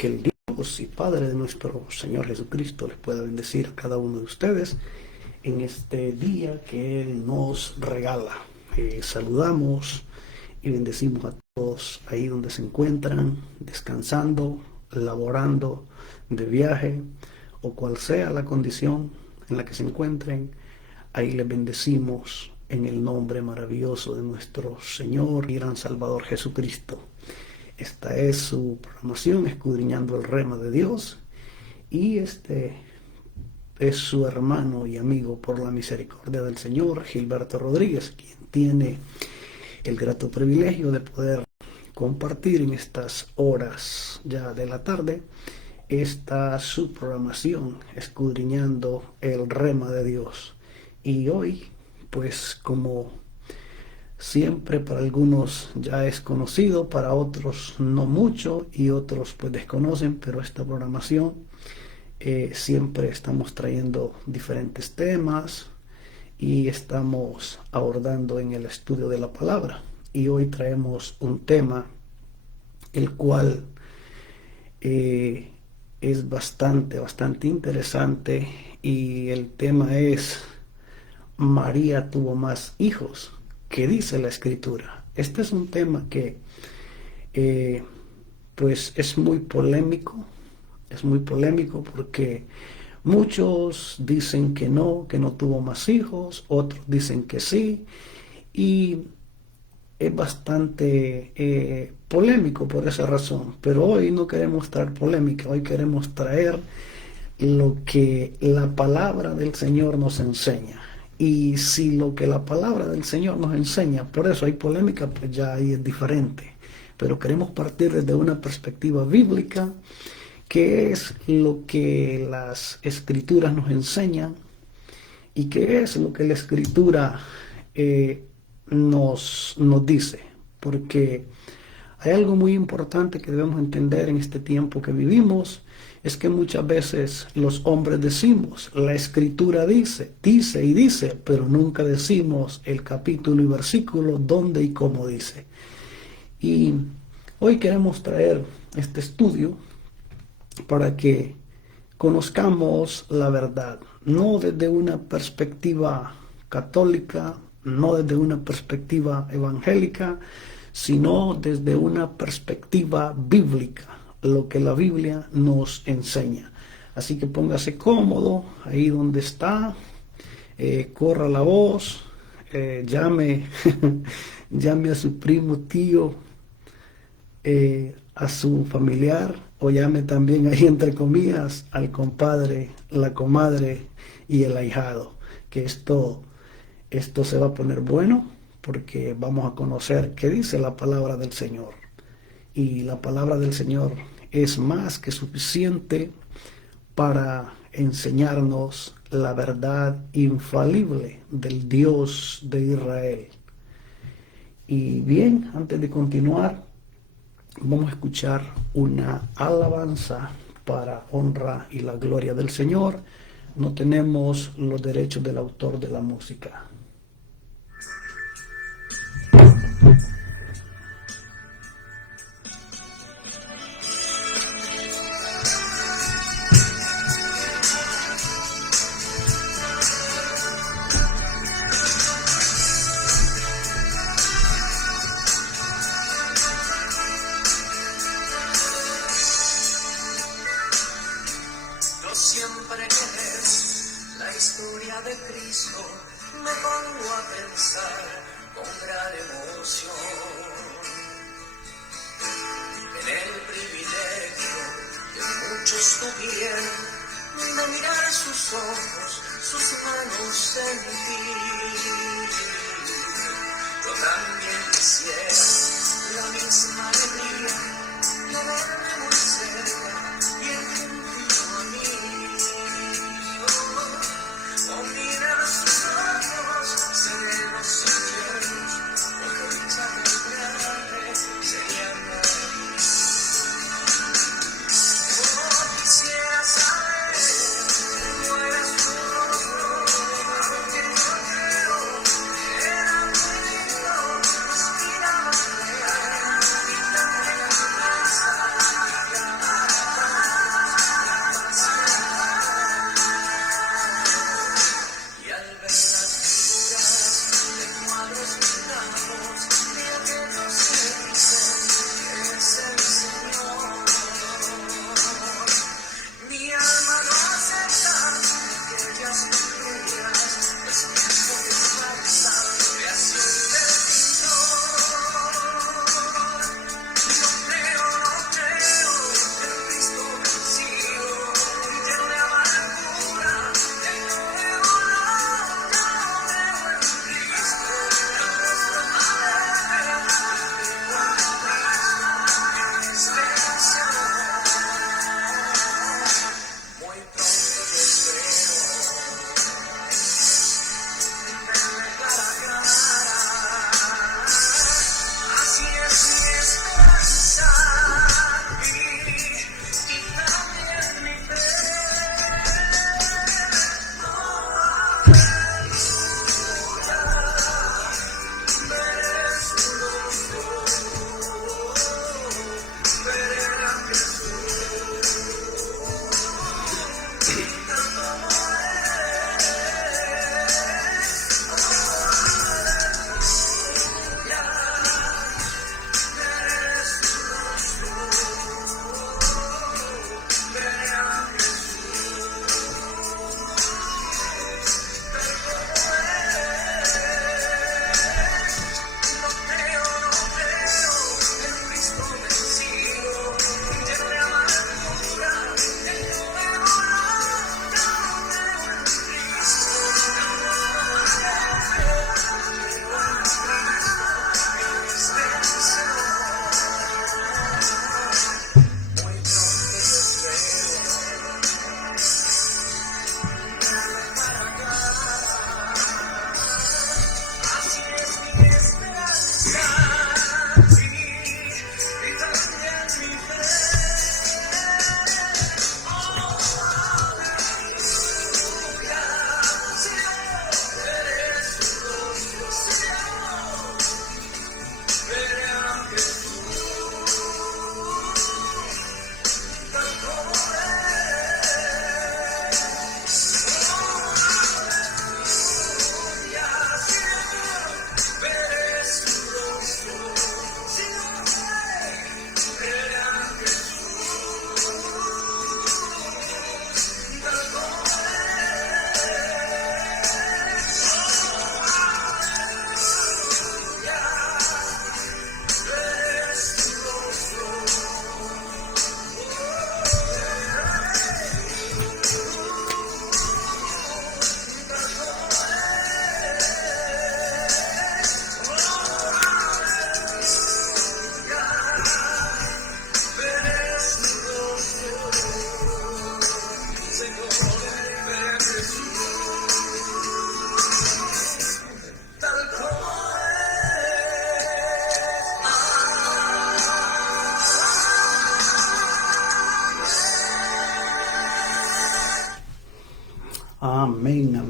Que el Dios y Padre de nuestro Señor Jesucristo les pueda bendecir a cada uno de ustedes en este día que Él nos regala. Saludamos y bendecimos a todos ahí donde se encuentran, descansando, laborando, de viaje o cual sea la condición en la que se encuentren. Ahí les bendecimos en el nombre maravilloso de nuestro Señor y gran Salvador Jesucristo. Esta es su programación, Escudriñando el Rema de Dios, y este es su hermano y amigo por la misericordia del Señor, Gilberto Rodríguez, quien tiene el grato privilegio de poder compartir en estas horas ya de la tarde esta su programación, Escudriñando el Rema de Dios. Y hoy, pues como siempre, para algunos ya es conocido, para otros no mucho y otros pues desconocen, pero esta programación siempre estamos trayendo diferentes temas y estamos abordando en el estudio de la palabra. Y hoy traemos un tema el cual es bastante interesante, y el tema es: María tuvo más hijos. ¿Qué dice la Escritura? Este es un tema que pues es muy polémico porque muchos dicen que no tuvo más hijos, otros dicen que sí, y es bastante polémico por esa razón. Pero hoy no queremos traer polémica, hoy queremos traer lo que la palabra del Señor nos enseña. Y si lo que la palabra del Señor nos enseña, por eso hay polémica, pues ya ahí es diferente. Pero queremos partir desde una perspectiva bíblica, qué es lo que las Escrituras nos enseñan y qué es lo que la Escritura nos dice. Porque hay algo muy importante que debemos entender en este tiempo que vivimos. Es que muchas veces los hombres decimos, la Escritura dice, pero nunca decimos el capítulo y versículo, dónde y cómo dice. Y hoy queremos traer este estudio para que conozcamos la verdad, no desde una perspectiva católica, no desde una perspectiva evangélica, sino desde una perspectiva bíblica, lo que la Biblia nos enseña. Así que póngase cómodo ahí donde está, corra la voz, llame llame a su primo, tío, a su familiar, o llame también ahí entre comillas al compadre, la comadre y el ahijado, que esto se va a poner bueno, porque vamos a conocer qué dice la palabra del Señor. Y la palabra del Señor es más que suficiente para enseñarnos la verdad infalible del Dios de Israel. Y bien, antes de continuar, vamos a escuchar una alabanza para honra y la gloria del Señor. No tenemos los derechos del autor de la música. Siempre que ves la historia de Cristo, me pongo a pensar con gran emoción en el privilegio que muchos tuvieron de mirar sus ojos, sus manos en ti. Yo también quisiera la misma alegría de verme muy cerca y el junto a mí. Mirar sus ojos serenos y tiernos, porque dicha tan grande sería para mí. Oh, quisiera saber cómo era su rostro, porque yo creo que era muy lindo, inspira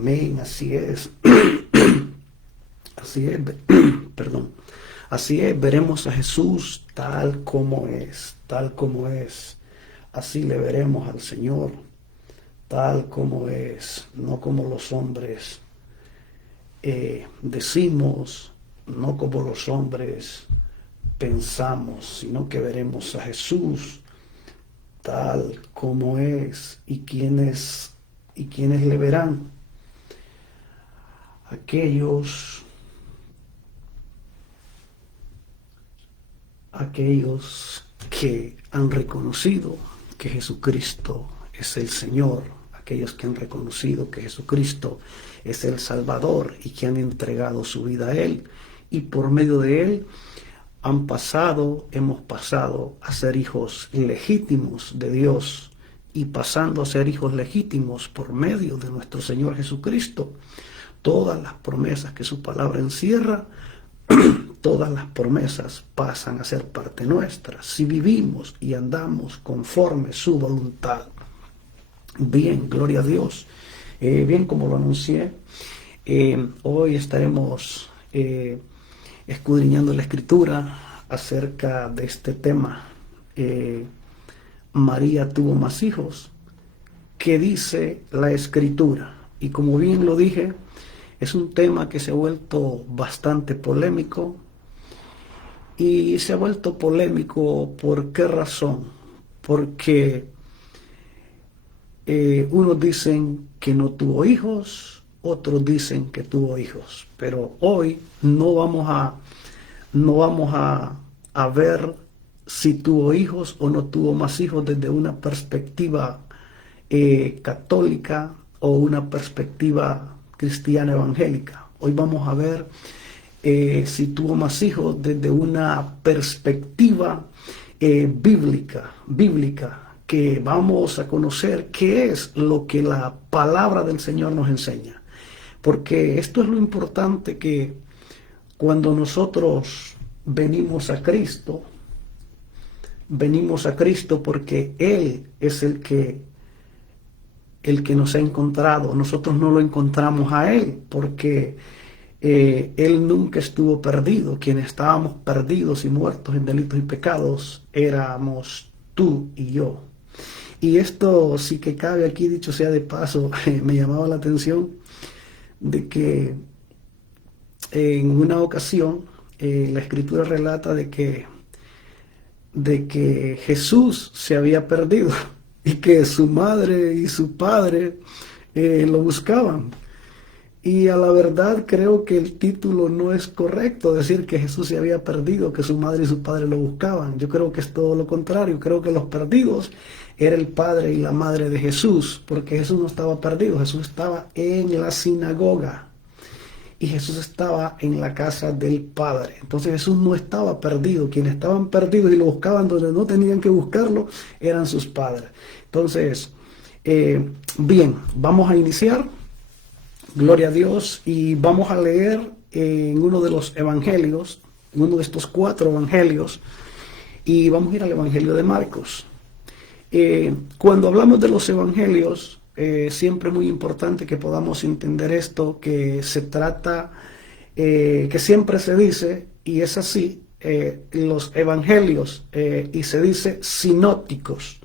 Amén, así es. Así es, perdón. Así es, veremos a Jesús tal como es, tal como es. Así le veremos al Señor, tal como es, no como los hombres decimos, no como los hombres pensamos, sino que veremos a Jesús tal como es. ¿Y quiénes le verán? Aquellos que han reconocido que Jesucristo es el Señor, aquellos que han reconocido que Jesucristo es el Salvador y que han entregado su vida a Él, y por medio de Él hemos pasado a ser hijos legítimos de Dios, y pasando a ser hijos legítimos por medio de nuestro Señor Jesucristo, todas las promesas que su palabra encierra, todas las promesas pasan a ser parte nuestra si vivimos y andamos conforme su voluntad. Bien, gloria a Dios. Bien, como lo anuncié, hoy estaremos escudriñando la Escritura acerca de este tema. María tuvo más hijos. ¿Qué dice la Escritura? Y como bien lo dije, es un tema que se ha vuelto bastante polémico. Y se ha vuelto polémico, ¿por qué razón? Porque unos dicen que no tuvo hijos, otros dicen que tuvo hijos. Pero hoy no vamos a ver si tuvo hijos o no tuvo más hijos desde una perspectiva católica o una perspectiva cristiana evangélica. Hoy vamos a ver si tuvo más hijos desde una perspectiva bíblica, que vamos a conocer qué es lo que la palabra del Señor nos enseña. Porque esto es lo importante, que cuando nosotros venimos a Cristo porque Él es el que nos ha encontrado. Nosotros no lo encontramos a Él, porque Él nunca estuvo perdido. Quienes estábamos perdidos y muertos en delitos y pecados éramos tú y yo. Y esto sí que cabe aquí, dicho sea de paso, me llamaba la atención de que en una ocasión la Escritura relata de que Jesús se había perdido y que su madre y su padre lo buscaban. Y a la verdad creo que el título no es correcto, decir que Jesús se había perdido, que su madre y su padre lo buscaban. Yo creo que es todo lo contrario. Creo que los perdidos era el padre y la madre de Jesús, porque Jesús no estaba perdido. Jesús estaba en la sinagoga y Jesús estaba en la casa del Padre. Entonces Jesús no estaba perdido. Quienes estaban perdidos y lo buscaban donde no tenían que buscarlo eran sus padres. Entonces, bien, vamos a iniciar. Gloria a Dios, y vamos a leer en uno de los evangelios, en uno de estos 4 evangelios, y vamos a ir al Evangelio de Marcos. Cuando hablamos de los evangelios, siempre es muy importante que podamos entender esto, que se trata, que siempre se dice, y es así, los evangelios, y se dice sinópticos.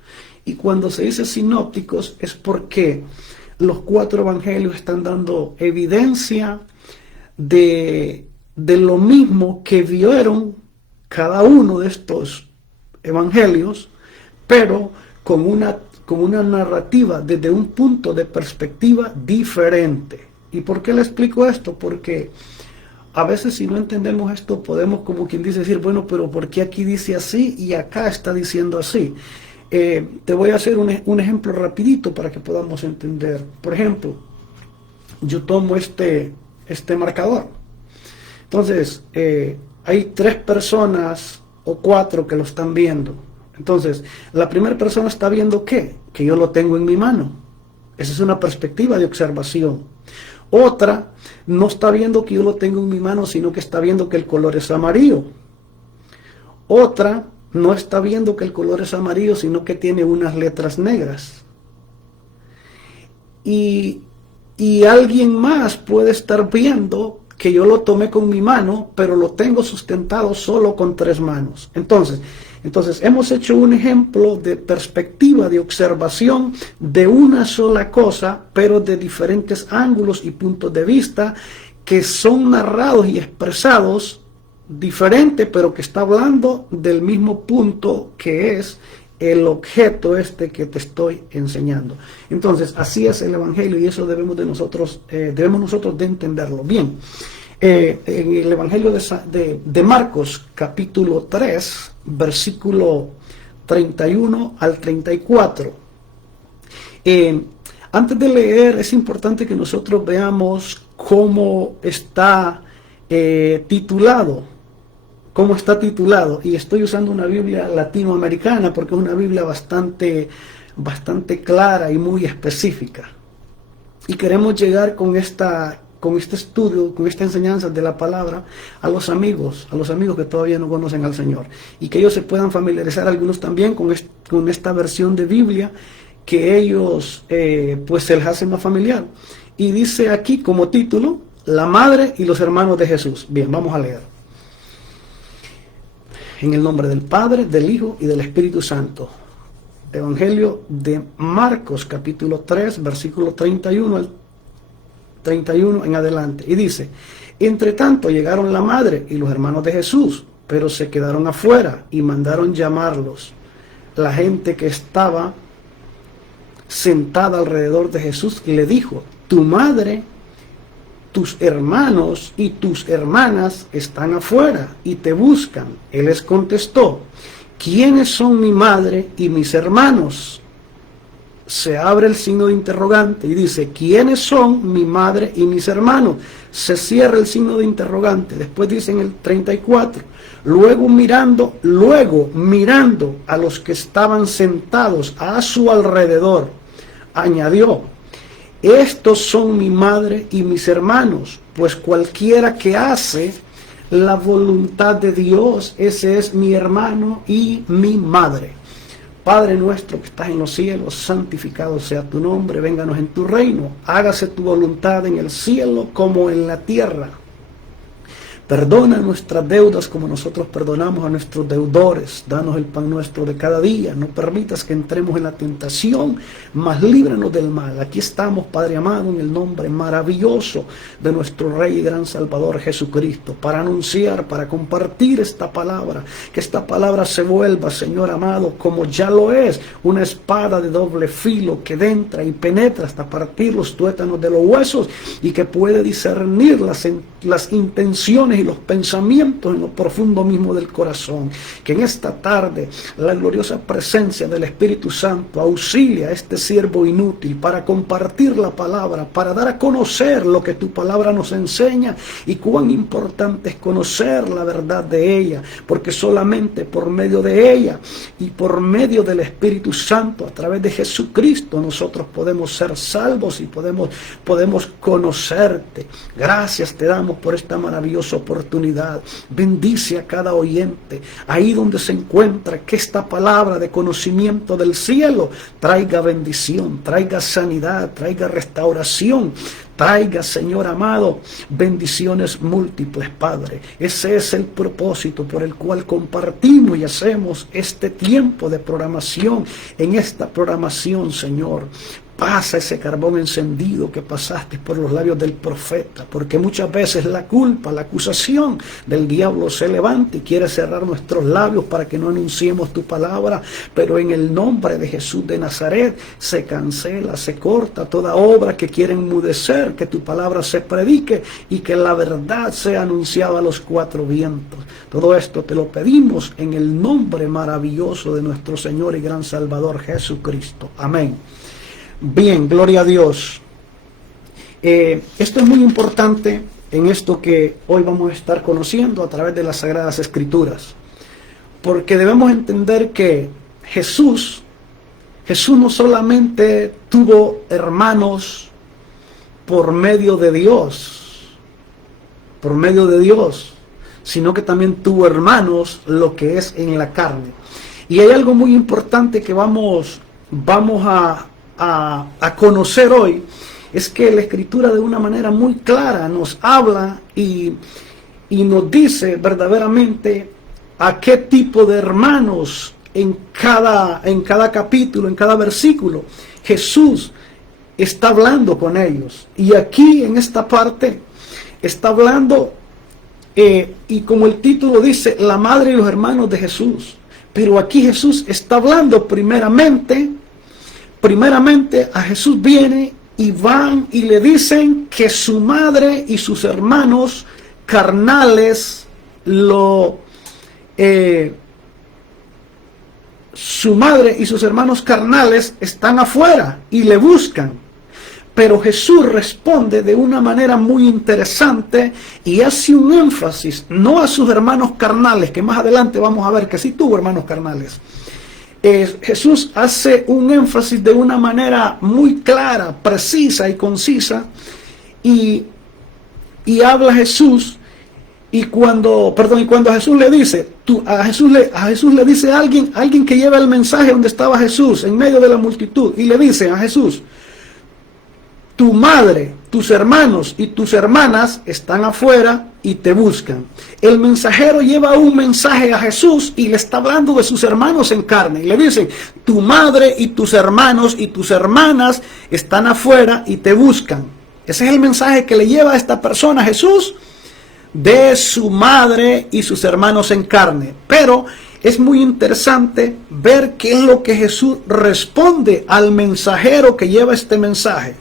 Y cuando se dice sinópticos es porque los 4 evangelios están dando evidencia de lo mismo que vieron cada uno de estos evangelios, pero con una narrativa desde un punto de perspectiva diferente. ¿Y por qué le explico esto? Porque a veces, si no entendemos esto, podemos, como quien dice, decir, bueno, pero ¿por qué aquí dice así y acá está diciendo así? Te voy a hacer un ejemplo rapidito para que podamos entender. Por ejemplo, yo tomo este marcador. Entonces, hay 3 personas o 4 que lo están viendo. Entonces, la primera persona está viendo ¿qué? Que yo lo tengo en mi mano. Esa es una perspectiva de observación. Otra no está viendo que yo lo tengo en mi mano, sino que está viendo que el color es amarillo. Otra no está viendo que el color es amarillo, sino que tiene unas letras negras. Y y alguien más puede estar viendo que yo lo tomé con mi mano, pero lo tengo sustentado solo con 3 manos. Entonces hemos hecho un ejemplo de perspectiva, de observación de una sola cosa, pero de diferentes ángulos y puntos de vista que son narrados y expresados diferente, pero que está hablando del mismo punto, que es el objeto que te estoy enseñando. Entonces, así es el Evangelio, y eso debemos nosotros de entenderlo bien. En el Evangelio de Marcos, capítulo 3, versículo 31 al 34. Antes de leer, es importante que nosotros veamos cómo está titulado. Y estoy usando una Biblia latinoamericana porque es una Biblia bastante clara y muy específica. Y queremos llegar con este estudio, con esta enseñanza de la palabra a los amigos que todavía no conocen al Señor, y que ellos se puedan familiarizar, algunos también, con esta versión de Biblia que ellos pues se les hace más familiar. Y dice aquí como título: la madre y los hermanos de Jesús. Bien, vamos a leer. En el nombre del Padre, del Hijo y del Espíritu Santo. Evangelio de Marcos, capítulo 3, versículo 31 en adelante. Y dice: entre tanto llegaron la madre y los hermanos de Jesús, pero se quedaron afuera y mandaron llamarlos. La gente que estaba sentada alrededor de Jesús le dijo: tu madre, tus hermanos y tus hermanas están afuera y te buscan. Él les contestó: ¿quiénes son mi madre y mis hermanos? Se abre el signo de interrogante y dice: ¿quiénes son mi madre y mis hermanos? Se cierra el signo de interrogante. Después dice en el 34: luego mirando a los que estaban sentados a su alrededor, añadió: estos son mi madre y mis hermanos, pues cualquiera que hace la voluntad de Dios, ese es mi hermano y mi madre. Padre nuestro que estás en los cielos, santificado sea tu nombre, vénganos en tu reino, hágase tu voluntad en el cielo como en la tierra. Perdona nuestras deudas como nosotros perdonamos a nuestros deudores. Danos el pan nuestro de cada día. No permitas que entremos en la tentación, mas líbranos del mal. Aquí estamos, Padre amado, en el nombre maravilloso de nuestro Rey y gran Salvador Jesucristo, para anunciar, para compartir esta palabra. Que esta palabra se vuelva, Señor amado, como ya lo es, una espada de doble filo que entra y penetra hasta partir los tuétanos de los huesos, y que puede discernir las intenciones y los pensamientos en lo profundo mismo del corazón. Que en esta tarde la gloriosa presencia del Espíritu Santo auxilia a este siervo inútil para compartir la palabra, para dar a conocer lo que tu palabra nos enseña y cuán importante es conocer la verdad de ella, porque solamente por medio de ella y por medio del Espíritu Santo, a través de Jesucristo, nosotros podemos ser salvos y podemos conocerte. Gracias te damos por esta maravillosa oportunidad. Bendice a cada oyente ahí donde se encuentra, que esta palabra de conocimiento del cielo traiga bendición, traiga sanidad, traiga restauración, traiga, Señor amado, bendiciones múltiples, Padre. Ese es el propósito por el cual compartimos y hacemos este tiempo de programación. En esta programación, Señor, pasa ese carbón encendido que pasaste por los labios del profeta, porque muchas veces la culpa, la acusación del diablo se levanta y quiere cerrar nuestros labios para que no anunciemos tu palabra, pero en el nombre de Jesús de Nazaret se cancela, se corta toda obra que quiere enmudecer, que tu palabra se predique y que la verdad sea anunciada a los 4 vientos. Todo esto te lo pedimos en el nombre maravilloso de nuestro Señor y gran Salvador Jesucristo. Amén. Bien, gloria a Dios. Esto es muy importante en esto que hoy vamos a estar conociendo a través de las Sagradas Escrituras, porque debemos entender que Jesús no solamente tuvo hermanos por medio de Dios, sino que también tuvo hermanos lo que es en la carne. Y hay algo muy importante que vamos a conocer hoy, es que la Escritura de una manera muy clara nos habla y nos dice verdaderamente a qué tipo de hermanos en cada capítulo, en cada versículo, Jesús está hablando con ellos. Y aquí en esta parte está hablando, y como el título dice, la madre y los hermanos de Jesús. Pero aquí Jesús está hablando primeramente a Jesús viene y van y le dicen que su madre y sus hermanos carnales su madre y sus hermanos carnales están afuera y le buscan. Pero Jesús responde de una manera muy interesante y hace un énfasis, no a sus hermanos carnales, que más adelante vamos a ver que sí tuvo hermanos carnales. Jesús hace un énfasis de una manera muy clara, precisa y concisa, y habla Jesús, y cuando Jesús le dice, a Jesús le dice a alguien que lleva el mensaje donde estaba Jesús, en medio de la multitud, y le dice a Jesús, tu madre, tus hermanos y tus hermanas están afuera y te buscan. El mensajero lleva un mensaje a Jesús y le está hablando de sus hermanos en carne. Y le dicen, tu madre y tus hermanos y tus hermanas están afuera y te buscan. Ese es el mensaje que le lleva a esta persona Jesús de su madre y sus hermanos en carne. Pero es muy interesante ver qué es lo que Jesús responde al mensajero que lleva este mensaje.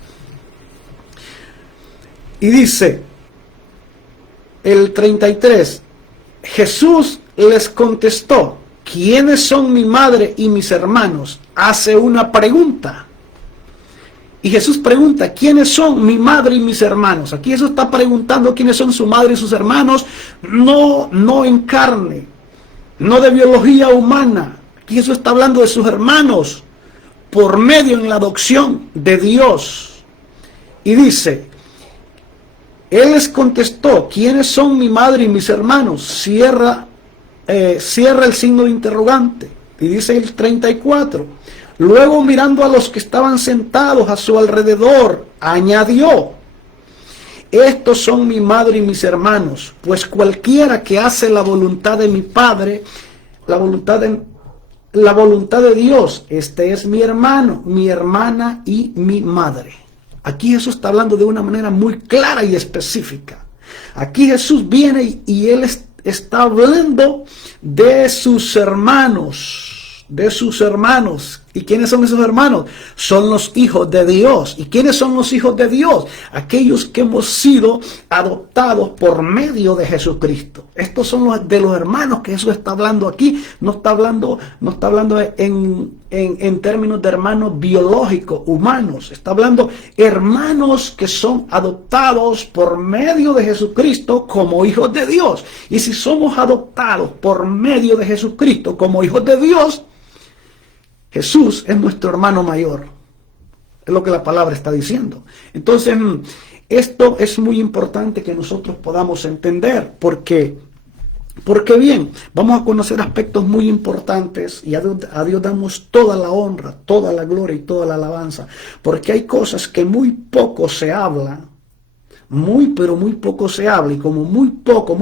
Y dice el 33, Jesús les contestó, ¿quiénes son mi madre y mis hermanos? Hace una pregunta. Y Jesús pregunta, ¿quiénes son mi madre y mis hermanos? Aquí Jesús está preguntando quiénes son su madre y sus hermanos, no en carne, no de biología humana. Aquí Jesús está hablando de sus hermanos por medio en la adopción de Dios. Y dice, Él les contestó, ¿quiénes son mi madre y mis hermanos? Cierra el signo de interrogante. Y dice el 34. Luego mirando a los que estaban sentados a su alrededor, añadió, estos son mi madre y mis hermanos, pues cualquiera que hace la voluntad de mi Padre, la voluntad de Dios, este es mi hermano, mi hermana y mi madre. Aquí Jesús está hablando de una manera muy clara y específica. Aquí Jesús viene y Él está hablando de sus hermanos. ¿Y quiénes son esos hermanos? Son los hijos de Dios. ¿Y quiénes son los hijos de Dios? Aquellos que hemos sido adoptados por medio de Jesucristo. Estos son los hermanos que Jesús está hablando aquí. No está hablando en términos de hermanos biológicos, humanos. Está hablando hermanos que son adoptados por medio de Jesucristo como hijos de Dios. Y si somos adoptados por medio de Jesucristo como hijos de Dios, Jesús es nuestro hermano mayor. Es lo que la palabra está diciendo. Entonces, esto es muy importante que nosotros podamos entender. Porque bien, vamos a conocer aspectos muy importantes y a Dios damos toda la honra, toda la gloria y toda la alabanza. Porque hay cosas que muy poco se habla. Pero muy poco se habla, y como muy poco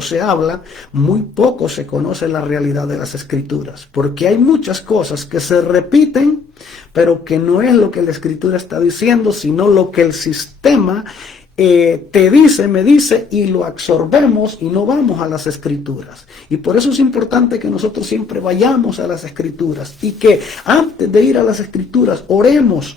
se habla, muy poco se conoce la realidad de las Escrituras, porque hay muchas cosas que se repiten, pero que no es lo que la Escritura está diciendo, sino lo que el sistema te dice, me dice, y lo absorbemos y no vamos a las Escrituras. Y por eso es importante que nosotros siempre vayamos a las Escrituras y que antes de ir a las Escrituras oremos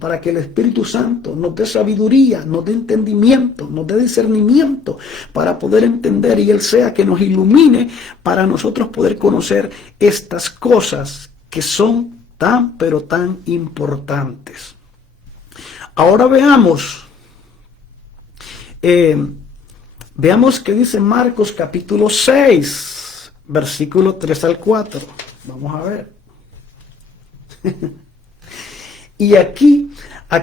para que el Espíritu Santo nos dé sabiduría, nos dé entendimiento, nos dé discernimiento para poder entender, y Él sea que nos ilumine para nosotros poder conocer estas cosas que son tan pero tan importantes. Ahora veamos qué dice Marcos capítulo 6, versículo 3 al 4. Vamos a ver. Y aquí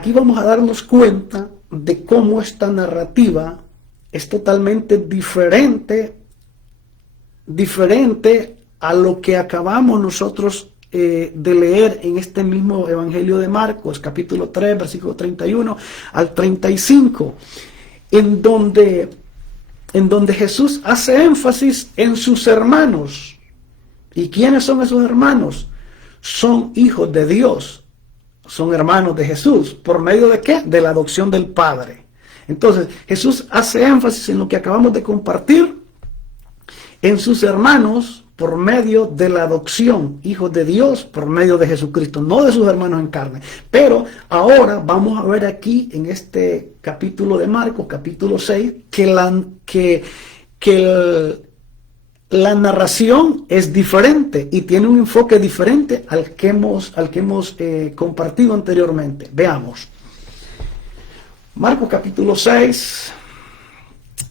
vamos a darnos cuenta de cómo esta narrativa es totalmente diferente a lo que acabamos nosotros de leer en este mismo Evangelio de Marcos, capítulo 3, versículo 31 al 35, en donde Jesús hace énfasis en sus hermanos. ¿Y quiénes son esos hermanos? Son hijos de Dios, son hermanos de Jesús. ¿Por medio de qué? De la adopción del Padre. Entonces, Jesús hace énfasis en lo que acabamos de compartir, en sus hermanos, por medio de la adopción, hijos de Dios, por medio de Jesucristo, no de sus hermanos en carne. Pero ahora vamos a ver aquí, en este capítulo de Marcos, capítulo 6, que la narración es diferente y tiene un enfoque diferente al que hemos compartido anteriormente. Veamos. Marcos capítulo 6,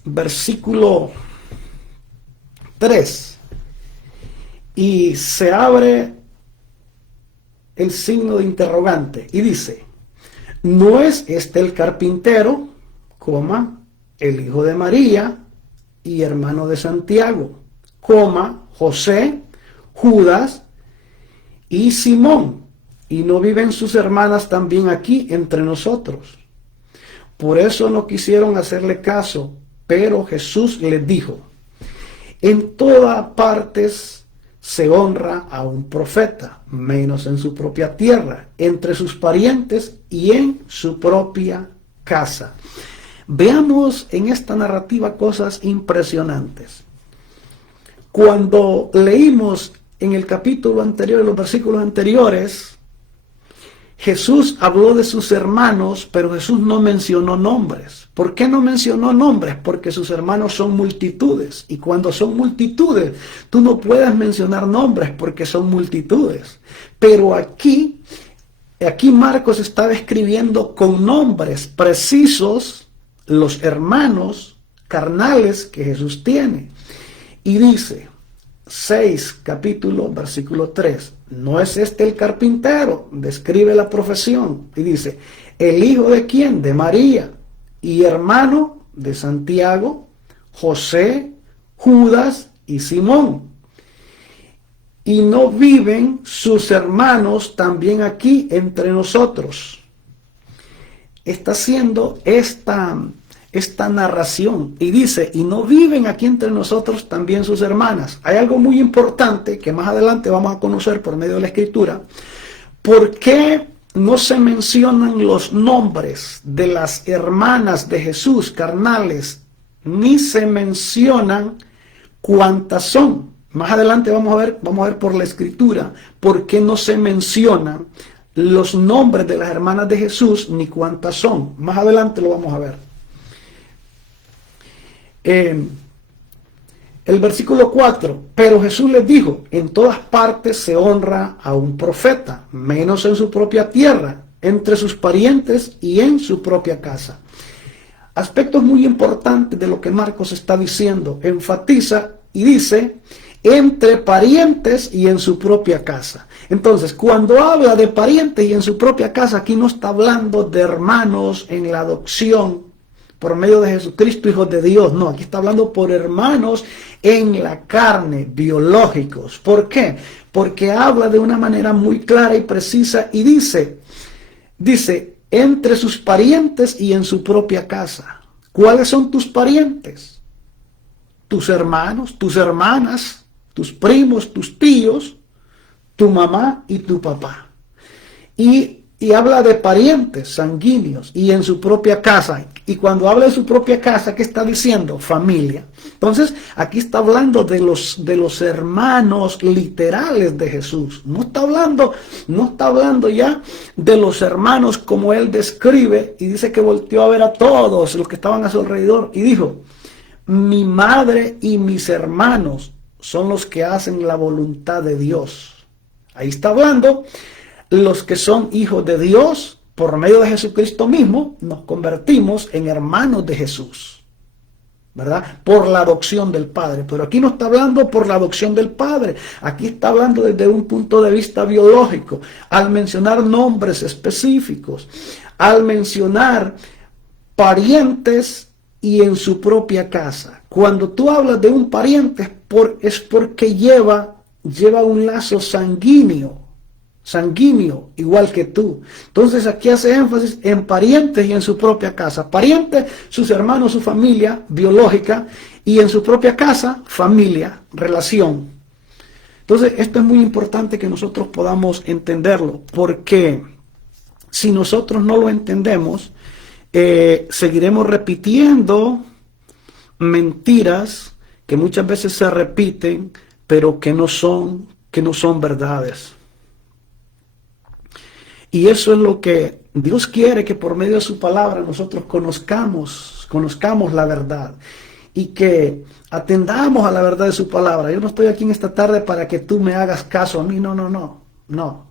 versículo 3. Y se abre el signo de interrogante y dice: ¿no es este el carpintero, el hijo de María y hermano de Santiago, José, Judas y Simón? ¿Y no viven sus hermanas también aquí entre nosotros? Por eso no quisieron hacerle caso, pero Jesús les dijo: en todas partes se honra a un profeta, menos en su propia tierra, entre sus parientes y en su propia casa. Veamos en esta narrativa cosas impresionantes. Cuando leímos en el capítulo anterior, en los versículos anteriores, Jesús habló de sus hermanos, pero Jesús no mencionó nombres. ¿Por qué no mencionó nombres? Porque sus hermanos son multitudes. Y cuando son multitudes, tú no puedes mencionar nombres porque son multitudes. Pero aquí Marcos está describiendo con nombres precisos los hermanos carnales que Jesús tiene. Y dice, 6, capítulo, versículo 3. ¿No es este el carpintero? Describe la profesión y dice: ¿el hijo de quién? De María, y hermano de Santiago, José, Judas y Simón. ¿Y no viven sus hermanos también aquí entre nosotros? Está haciendo esta narración y dice: y no viven aquí entre nosotros también sus hermanas. Hay algo muy importante que más adelante vamos a conocer por medio de la Escritura. ¿Por qué no se mencionan los nombres de las hermanas de Jesús carnales, ni se mencionan cuántas son? Más adelante vamos a ver por la Escritura por qué no se mencionan los nombres de las hermanas de Jesús ni cuántas son. Más adelante lo vamos a ver. El versículo 4, pero Jesús les dijo: en todas partes se honra a un profeta, menos en su propia tierra, entre sus parientes y en su propia casa. Aspectos muy importantes de lo que Marcos está diciendo. Enfatiza y dice: entre parientes y en su propia casa. Entonces, cuando habla de parientes y en su propia casa, aquí no está hablando de hermanos en la adopción por medio de Jesucristo, hijos de Dios. No, aquí está hablando por hermanos en la carne, biológicos. ¿Por qué? Porque habla de una manera muy clara y precisa y dice, entre sus parientes y en su propia casa. ¿Cuáles son tus parientes? Tus hermanos, tus hermanas, tus primos, tus tíos, tu mamá y tu papá. Y habla de parientes sanguíneos y en su propia casa. Y cuando habla de su propia casa, ¿qué está diciendo? Familia. Entonces, aquí está hablando de los hermanos literales de Jesús. No está hablando ya de los hermanos como él describe y dice que volteó a ver a todos los que estaban a su alrededor y dijo: mi madre y mis hermanos son los que hacen la voluntad de Dios. Ahí está hablando los que son hijos de Dios. Por medio de Jesucristo mismo nos convertimos en hermanos de Jesús, ¿verdad? Por la adopción del Padre. Pero aquí no está hablando por la adopción del Padre. Aquí está hablando desde un punto de vista biológico. Al mencionar nombres específicos, al mencionar parientes y en su propia casa. Cuando tú hablas de un pariente es porque lleva un lazo sanguíneo sanguíneo, igual que tú. Entonces aquí hace énfasis en parientes y en su propia casa. Parientes, sus hermanos, su familia biológica, y en su propia casa, familia, relación. Entonces esto es muy importante que nosotros podamos entenderlo, porque si nosotros no lo entendemos, seguiremos repitiendo mentiras que muchas veces se repiten, pero que no son verdades. Y eso es lo que Dios quiere, que por medio de su palabra nosotros conozcamos la verdad y que atendamos a la verdad de su palabra. Yo no estoy aquí en esta tarde para que tú me hagas caso a mí, no.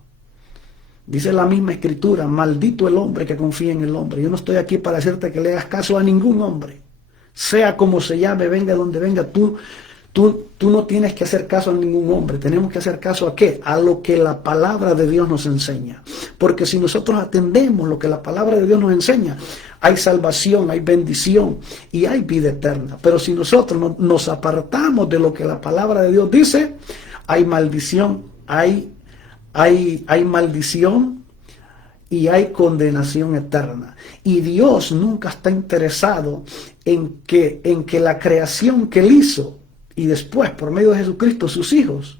Dice la misma escritura, maldito el hombre que confía en el hombre. Yo no estoy aquí para decirte que le hagas caso a ningún hombre, sea como se llame, venga donde venga. Tú no tienes que hacer caso a ningún hombre. Tenemos que hacer caso ¿a qué? A lo que la palabra de Dios nos enseña. Porque si nosotros atendemos lo que la palabra de Dios nos enseña, hay salvación, hay bendición y hay vida eterna. Pero si nosotros nos apartamos de lo que la palabra de Dios dice, hay maldición, hay maldición y hay condenación eterna. Y Dios nunca está interesado en que la creación que Él hizo y después, por medio de Jesucristo, sus hijos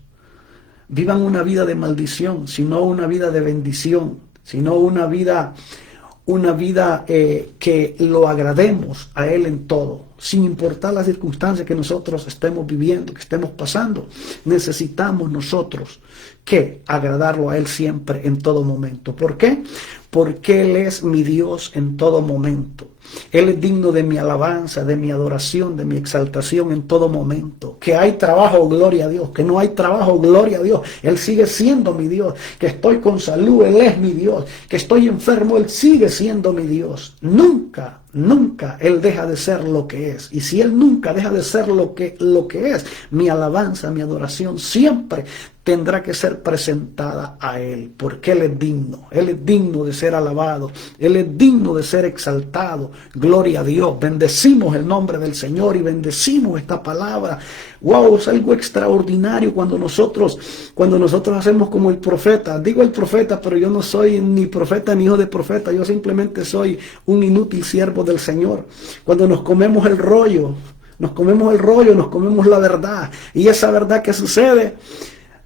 vivan una vida de maldición, sino una vida de bendición, sino una vida que lo agrademos a Él en todo, sin importar las circunstancias que nosotros estemos viviendo, que estemos pasando. Necesitamos nosotros que agradarlo a Él siempre, en todo momento. ¿Por qué? Porque Él es mi Dios en todo momento. Él es digno de mi alabanza, de mi adoración, de mi exaltación en todo momento. Que hay trabajo, gloria a Dios. Que no hay trabajo, gloria a Dios. Él sigue siendo mi Dios. Que estoy con salud, Él es mi Dios. Que estoy enfermo, Él sigue siendo mi Dios. Nunca Él deja de ser lo que es. Y si Él nunca deja de ser lo que es, mi alabanza, mi adoración siempre tendrá que ser presentada a Él, porque Él es digno de ser alabado, Él es digno de ser exaltado. Gloria a Dios. Bendecimos el nombre del Señor y bendecimos esta palabra. Wow, es algo extraordinario cuando nosotros hacemos como el profeta. Digo el profeta, pero yo no soy ni profeta ni hijo de profeta, yo simplemente soy un inútil siervo del Señor. Cuando nos comemos el rollo, nos comemos la verdad, y esa verdad que sucede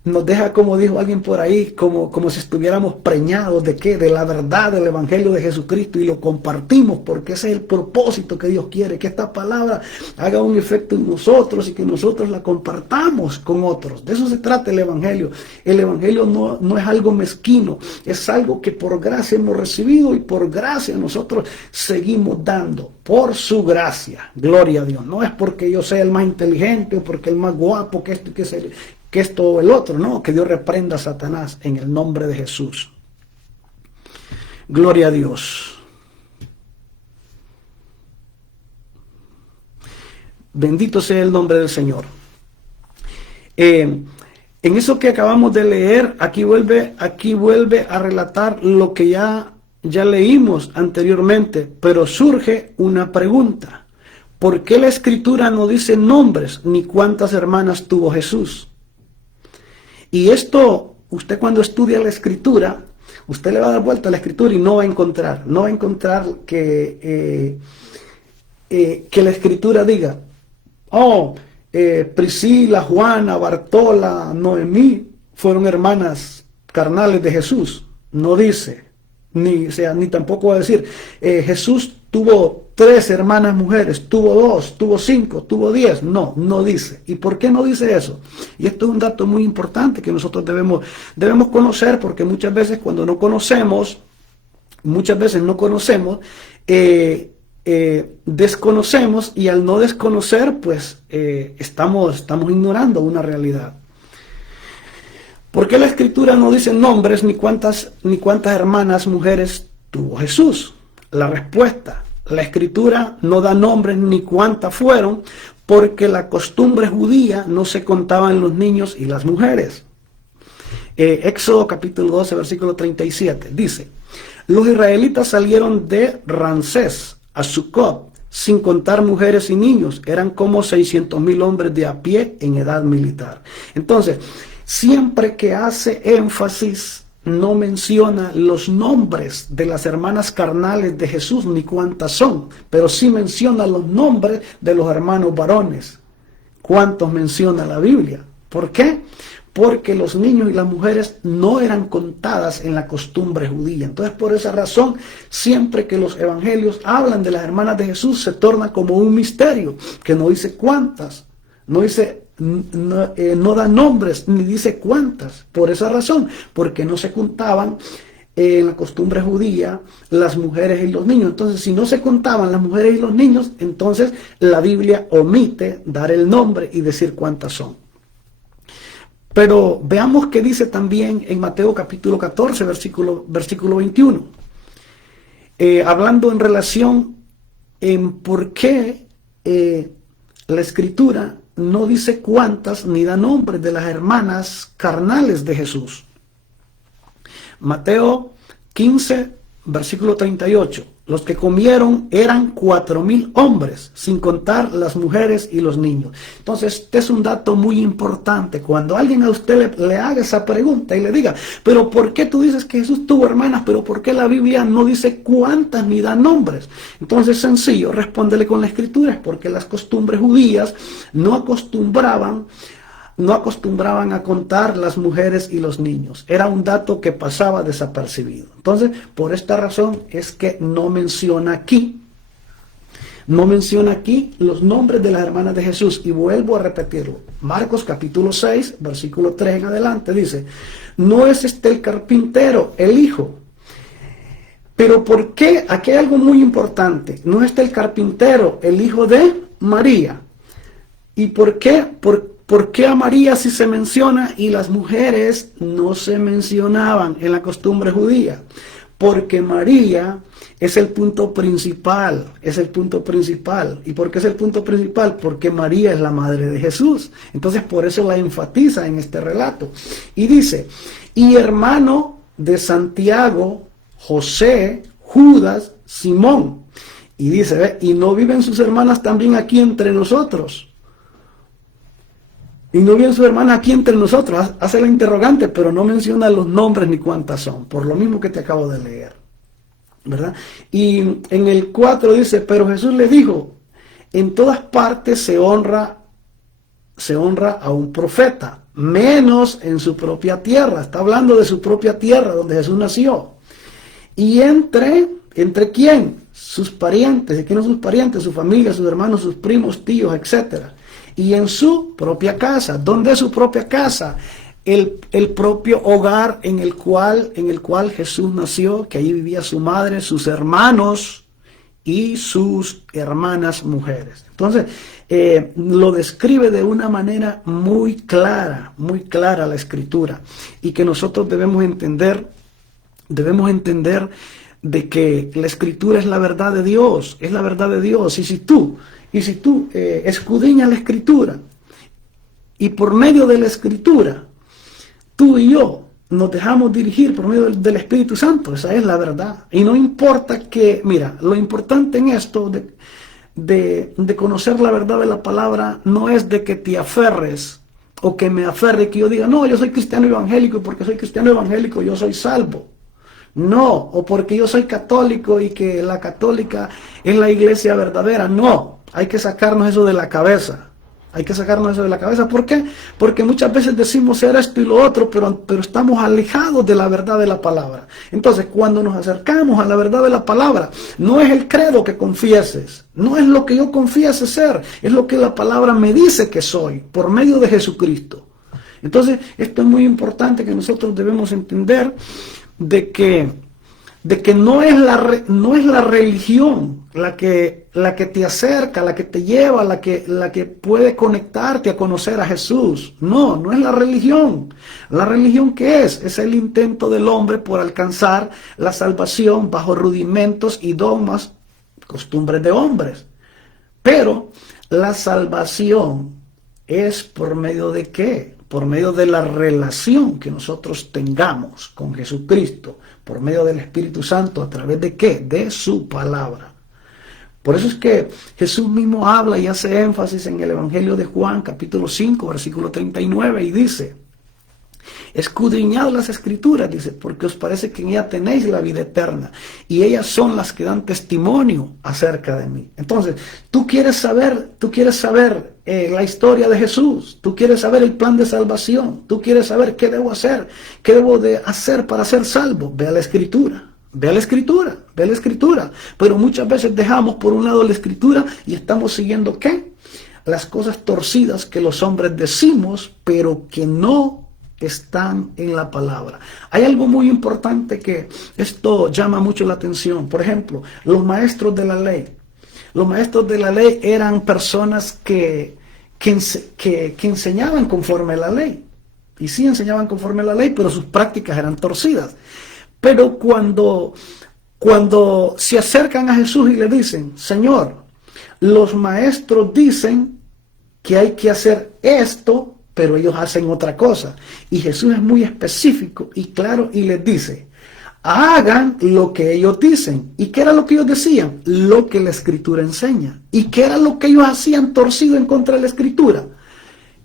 nos deja, como dijo alguien por ahí, como si estuviéramos preñados de ¿qué? De la verdad del Evangelio de Jesucristo, y lo compartimos porque ese es el propósito que Dios quiere, que esta palabra haga un efecto en nosotros y que nosotros la compartamos con otros. De eso se trata el Evangelio. El Evangelio no es algo mezquino, es algo que por gracia hemos recibido y por gracia nosotros seguimos dando, por su gracia. Gloria a Dios. No es porque yo sea el más inteligente o porque el más guapo, que esto o el otro, no, que Dios reprenda a Satanás en el nombre de Jesús. Gloria a Dios. Bendito sea el nombre del Señor. En eso que acabamos de leer, aquí vuelve a relatar lo que ya leímos anteriormente, pero surge una pregunta. ¿Por qué la Escritura no dice nombres ni cuántas hermanas tuvo Jesús? Y esto, usted cuando estudia la Escritura, usted le va a dar vuelta a la Escritura y no va a encontrar que la Escritura diga, Priscila, Juana, Bartola, Noemí fueron hermanas carnales de Jesús. No dice, ni tampoco va a decir, Jesús tuvo 3 hermanas mujeres, tuvo 2, tuvo 5, tuvo 10. No dice. ¿Y por qué no dice eso? Y esto es un dato muy importante que nosotros debemos conocer, porque muchas veces cuando no conocemos, desconocemos, y al no desconocer, pues estamos ignorando una realidad. ¿Por qué la Escritura no dice nombres ni cuántas hermanas mujeres tuvo Jesús? La respuesta: la Escritura no da nombres ni cuántas fueron, porque la costumbre judía no se contaban los niños y las mujeres. Éxodo capítulo 12, versículo 37, dice: los israelitas salieron de Ramsés a Sucot, sin contar mujeres y niños. Eran como 600,000 hombres de a pie en edad militar. Entonces, siempre que hace énfasis no menciona los nombres de las hermanas carnales de Jesús ni cuántas son, pero sí menciona los nombres de los hermanos varones. ¿Cuántos menciona la Biblia? ¿Por qué? Porque los niños y las mujeres no eran contadas en la costumbre judía. Entonces, por esa razón, siempre que los evangelios hablan de las hermanas de Jesús, se torna como un misterio, que no dice cuántas, no dice, no da nombres, ni dice cuántas. Por esa razón, porque no se contaban en la costumbre judía las mujeres y los niños. Entonces, si no se contaban las mujeres y los niños, entonces la Biblia omite dar el nombre y decir cuántas son. Pero veamos qué dice también en Mateo capítulo 14, versículo 21. Hablando en relación en por qué la Escritura no dice cuántas ni da nombres de las hermanas carnales de Jesús. Mateo 15, versículo 38. Los que comieron eran 4,000 hombres, sin contar las mujeres y los niños. Entonces, este es un dato muy importante. Cuando alguien a usted le haga esa pregunta y le diga, pero ¿por qué tú dices que Jesús tuvo hermanas? ¿Pero por qué la Biblia no dice cuántas ni da nombres? Entonces, sencillo, respóndele con la Escritura. Es porque las costumbres judías no acostumbraban a contar las mujeres y los niños. Era un dato que pasaba desapercibido. Entonces, por esta razón es que no menciona aquí los nombres de las hermanas de Jesús. Y vuelvo a repetirlo. Marcos capítulo 6, versículo 3 en adelante dice, no es este el carpintero, el hijo. Pero ¿por qué? Aquí hay algo muy importante. No es este el carpintero, el hijo de María. ¿Y por qué? ¿Por qué a María sí se menciona y las mujeres no se mencionaban en la costumbre judía? Porque María es el punto principal, ¿Y por qué es el punto principal? Porque María es la madre de Jesús. Entonces por eso la enfatiza en este relato. Y dice, y hermano de Santiago, José, Judas, Simón. Y dice, ¿y no viven sus hermanas también aquí entre nosotros? Y no viene su hermana aquí entre nosotros, hace la interrogante, pero no menciona los nombres ni cuántas son, por lo mismo que te acabo de leer, ¿verdad? Y en el 4 dice, pero Jesús le dijo, en todas partes se honra a un profeta, menos en su propia tierra. Está hablando de su propia tierra, donde Jesús nació. Y ¿entre quién? Sus parientes. ¿Y quiénes son sus parientes? Su familia, sus hermanos, sus primos, tíos, etcétera. Y en su propia casa. ¿Dónde es su propia casa? El propio hogar en el cual Jesús nació, que allí vivía su madre, sus hermanos y sus hermanas mujeres. Entonces, lo describe de una manera muy clara la Escritura. Y que nosotros debemos entender de que la Escritura es la verdad de Dios, Y si tú escudriñas la Escritura, y por medio de la Escritura, tú y yo nos dejamos dirigir por medio del Espíritu Santo, esa es la verdad. Y no importa que, mira, lo importante en esto de conocer la verdad de la palabra no es de que te aferres o que me aferre, que yo diga, no, yo soy cristiano evangélico y porque soy cristiano evangélico yo soy salvo. No, o porque yo soy católico y que la católica es la iglesia verdadera. No, hay que sacarnos eso de la cabeza. ¿Por qué? Porque muchas veces decimos ser esto y lo otro, pero estamos alejados de la verdad de la palabra. Entonces, cuando nos acercamos a la verdad de la palabra, no es el credo que confieses, no es lo que yo confiese ser, es lo que la palabra me dice que soy, por medio de Jesucristo. Entonces, esto es muy importante que nosotros debemos entender de que no es la religión la que te acerca, la que te lleva, la que puede conectarte a conocer a Jesús. No es la religión. ¿La religión qué es? Es el intento del hombre por alcanzar la salvación bajo rudimentos y dogmas, costumbres de hombres. Pero la salvación es por medio de ¿qué? Por medio de la relación que nosotros tengamos con Jesucristo, por medio del Espíritu Santo, ¿a través de qué? De su palabra. Por eso es que Jesús mismo habla y hace énfasis en el Evangelio de Juan, capítulo 5, versículo 39, y dice, Escudriñad las escrituras, dice, porque os parece que en ella tenéis la vida eterna, y ellas son las que dan testimonio acerca de mí. Entonces, tú quieres saber la historia de Jesús, tú quieres saber el plan de salvación, tú quieres saber qué debo hacer, qué debo de hacer para ser salvo. Ve a la escritura. Ve a la escritura, ve a la escritura. Pero muchas veces dejamos por un lado la escritura y estamos siguiendo ¿qué? Las cosas torcidas que los hombres decimos, pero que no están en la palabra. Hay algo muy importante que esto llama mucho la atención. Por ejemplo, los maestros de la ley. Los maestros de la ley eran personas que enseñaban conforme a la ley. Y sí enseñaban conforme a la ley, pero sus prácticas eran torcidas. Pero cuando se acercan a Jesús y le dicen, Señor, los maestros dicen que hay que hacer esto, pero ellos hacen otra cosa. Y Jesús es muy específico y claro y les dice, hagan lo que ellos dicen. ¿Y qué era lo que ellos decían? Lo que la Escritura enseña. ¿Y qué era lo que ellos hacían torcido en contra de la Escritura?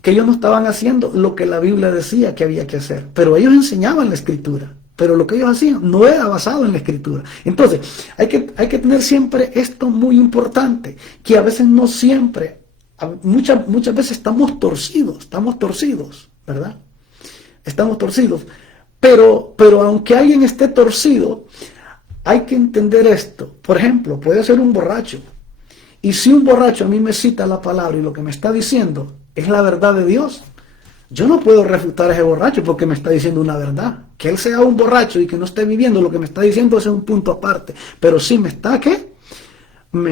Que ellos no estaban haciendo lo que la Biblia decía que había que hacer, pero ellos enseñaban la Escritura. Pero lo que ellos hacían no era basado en la Escritura. Entonces, hay que tener siempre esto muy importante, que a veces no siempre, muchas veces estamos torcidos, ¿verdad? Estamos torcidos. Pero aunque alguien esté torcido, hay que entender esto. Por ejemplo, puede ser un borracho. Y si un borracho a mí me cita la palabra y lo que me está diciendo es la verdad de Dios, yo no puedo refutar a ese borracho porque me está diciendo una verdad. Que él sea un borracho y que no esté viviendo lo que me está diciendo, ese es un punto aparte. Pero sí me está, ¿qué? Me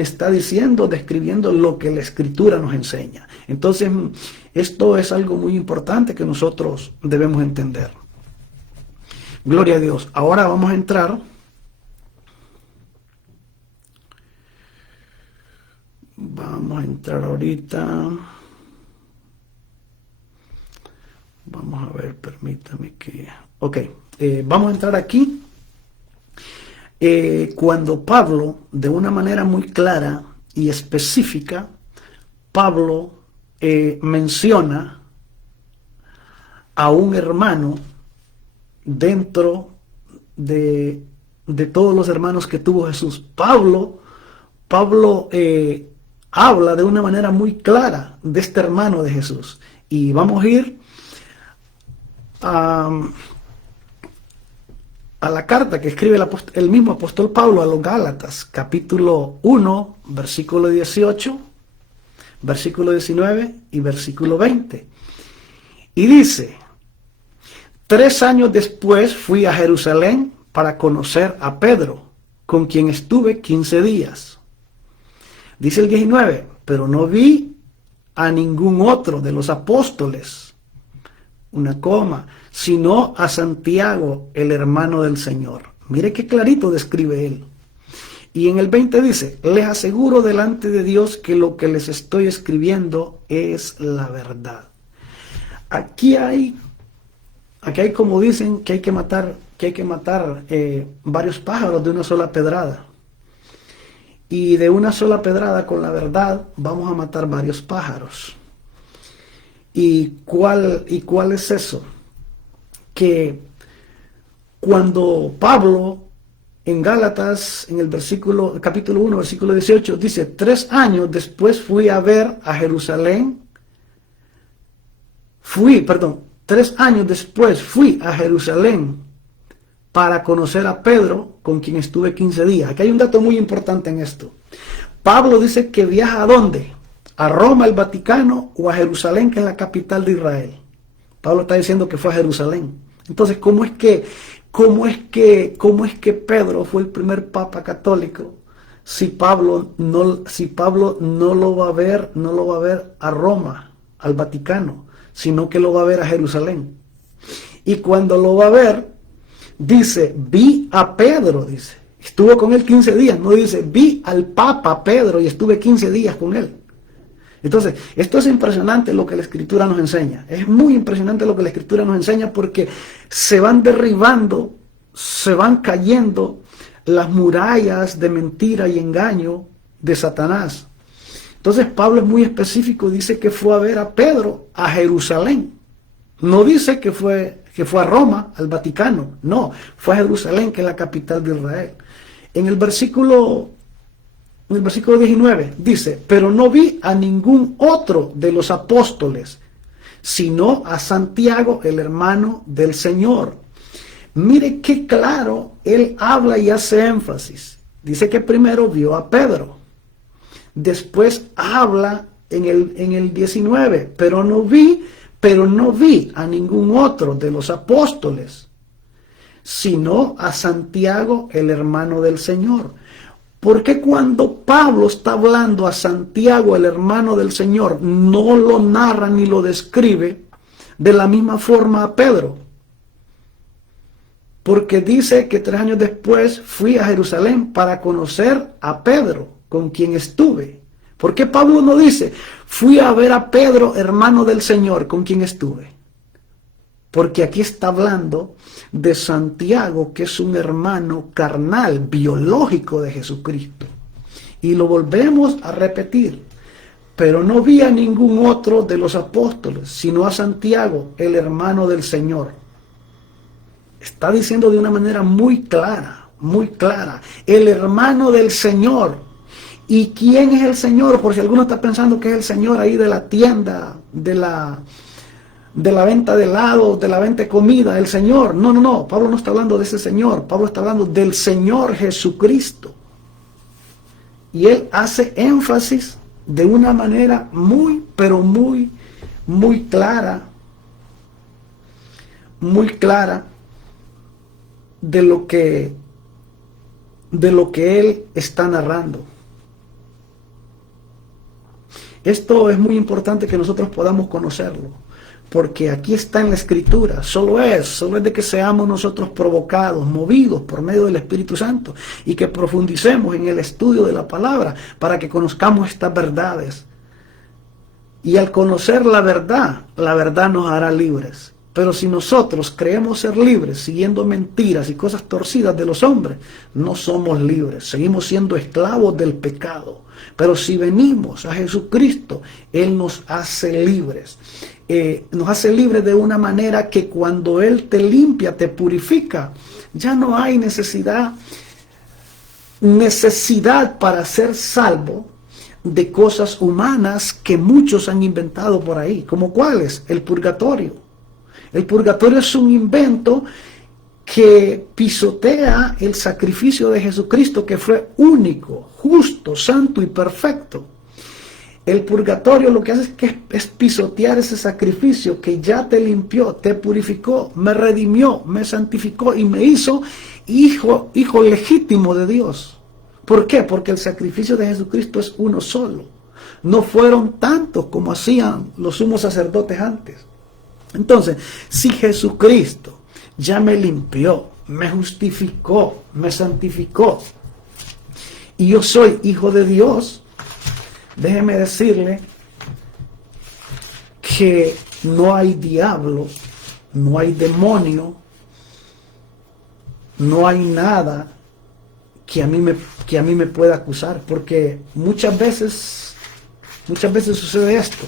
está diciendo, describiendo lo que la Escritura nos enseña. Entonces, esto es algo muy importante que nosotros debemos entender. Gloria a Dios. Ahora vamos a entrar. Vamos a entrar ahorita. Vamos a ver, permítame que... Ok, vamos a entrar aquí. Cuando Pablo, de una manera muy clara y específica, Pablo menciona a un hermano dentro de todos los hermanos que tuvo Jesús. Pablo habla de una manera muy clara de este hermano de Jesús. Y vamos a ir a la carta que escribe el mismo apóstol Pablo a los Gálatas, capítulo 1, versículo 18, versículo 19 y versículo 20. Y dice, 3 años después fui a Jerusalén para conocer a Pedro, con quien estuve 15 días. Dice el 19, pero no vi a ningún otro de los apóstoles, sino a Santiago, el hermano del Señor. Mire qué clarito describe él. Y en el 20 dice, les aseguro delante de Dios que lo que les estoy escribiendo es la verdad. Aquí hay como dicen que hay que matar varios pájaros de una sola pedrada. Y de una sola pedrada con la verdad vamos a matar varios pájaros. ¿Y cuál es eso? Que cuando Pablo en Gálatas, en el capítulo 1, versículo 18, dice, 3 años después fui a ver a Jerusalén. 3 años después fui a Jerusalén para conocer a Pedro, con quien estuve 15 días. Aquí hay un dato muy importante en esto. Pablo dice que viaja ¿a dónde? ¿A Roma, al Vaticano, o a Jerusalén, que es la capital de Israel? Pablo está diciendo que fue a Jerusalén. Entonces, ¿cómo es que Pedro fue el primer papa católico si Pablo no lo va a ver a Roma, al Vaticano, sino que lo va a ver a Jerusalén? Y cuando lo va a ver, dice, vi a Pedro, dice, estuvo con él 15 días, no dice, vi al Papa Pedro y estuve 15 días con él. Entonces, esto es impresionante lo que la Escritura nos enseña. Es muy impresionante lo que la Escritura nos enseña porque se van derribando, se van cayendo las murallas de mentira y engaño de Satanás. Entonces, Pablo es muy específico, dice que fue a ver a Pedro a Jerusalén. No dice que fue a Roma, al Vaticano. No, fue a Jerusalén, que es la capital de Israel. En el versículo 19 dice, pero no vi a ningún otro de los apóstoles, sino a Santiago, el hermano del Señor. Mire qué claro él habla y hace énfasis. Dice que primero vio a Pedro. Después habla en el 19, pero no vi a ningún otro de los apóstoles, sino a Santiago, el hermano del Señor. Porque cuando Pablo está hablando a Santiago, el hermano del Señor, no lo narra ni lo describe de la misma forma a Pedro? Porque dice que 3 años después fui a Jerusalén para conocer a Pedro, con quien estuve. ¿Por qué Pablo no dice, fui a ver a Pedro, hermano del Señor, con quien estuve? Porque aquí está hablando de Santiago, que es un hermano carnal, biológico de Jesucristo. Y lo volvemos a repetir. Pero no vi a ningún otro de los apóstoles, sino a Santiago, el hermano del Señor. Está diciendo de una manera muy clara, el hermano del Señor. ¿Y quién es el Señor? Por si alguno está pensando que es el Señor ahí de la tienda, de la venta de helados, de la venta de comida, el Señor. No, Pablo no está hablando de ese Señor, Pablo está hablando del Señor Jesucristo. Y él hace énfasis de una manera muy, pero muy clara, de lo que él está narrando. Esto es muy importante que nosotros podamos conocerlo, porque aquí está en la Escritura. Solo es de que seamos nosotros provocados, movidos por medio del Espíritu Santo, y que profundicemos en el estudio de la palabra para que conozcamos estas verdades. Y al conocer la verdad nos hará libres. Pero si nosotros creemos ser libres siguiendo mentiras y cosas torcidas de los hombres, no somos libres, seguimos siendo esclavos del pecado. Pero si venimos a Jesucristo, Él nos hace libres. Nos hace libres de una manera que cuando Él te limpia, te purifica, ya no hay necesidad para ser salvo de cosas humanas que muchos han inventado por ahí. ¿Como cuáles? El purgatorio. El purgatorio es un invento que pisotea el sacrificio de Jesucristo, que fue único, justo, santo y perfecto. El purgatorio lo que hace es pisotear ese sacrificio que ya te limpió, te purificó, me redimió, me santificó y me hizo hijo legítimo de Dios. ¿Por qué? Porque el sacrificio de Jesucristo es uno solo. No fueron tantos como hacían los sumos sacerdotes antes. Entonces, si Jesucristo ya me limpió, me justificó, me santificó, y yo soy hijo de Dios, déjeme decirle que no hay diablo, no hay demonio, no hay nada que a mí me pueda acusar, porque muchas veces sucede esto.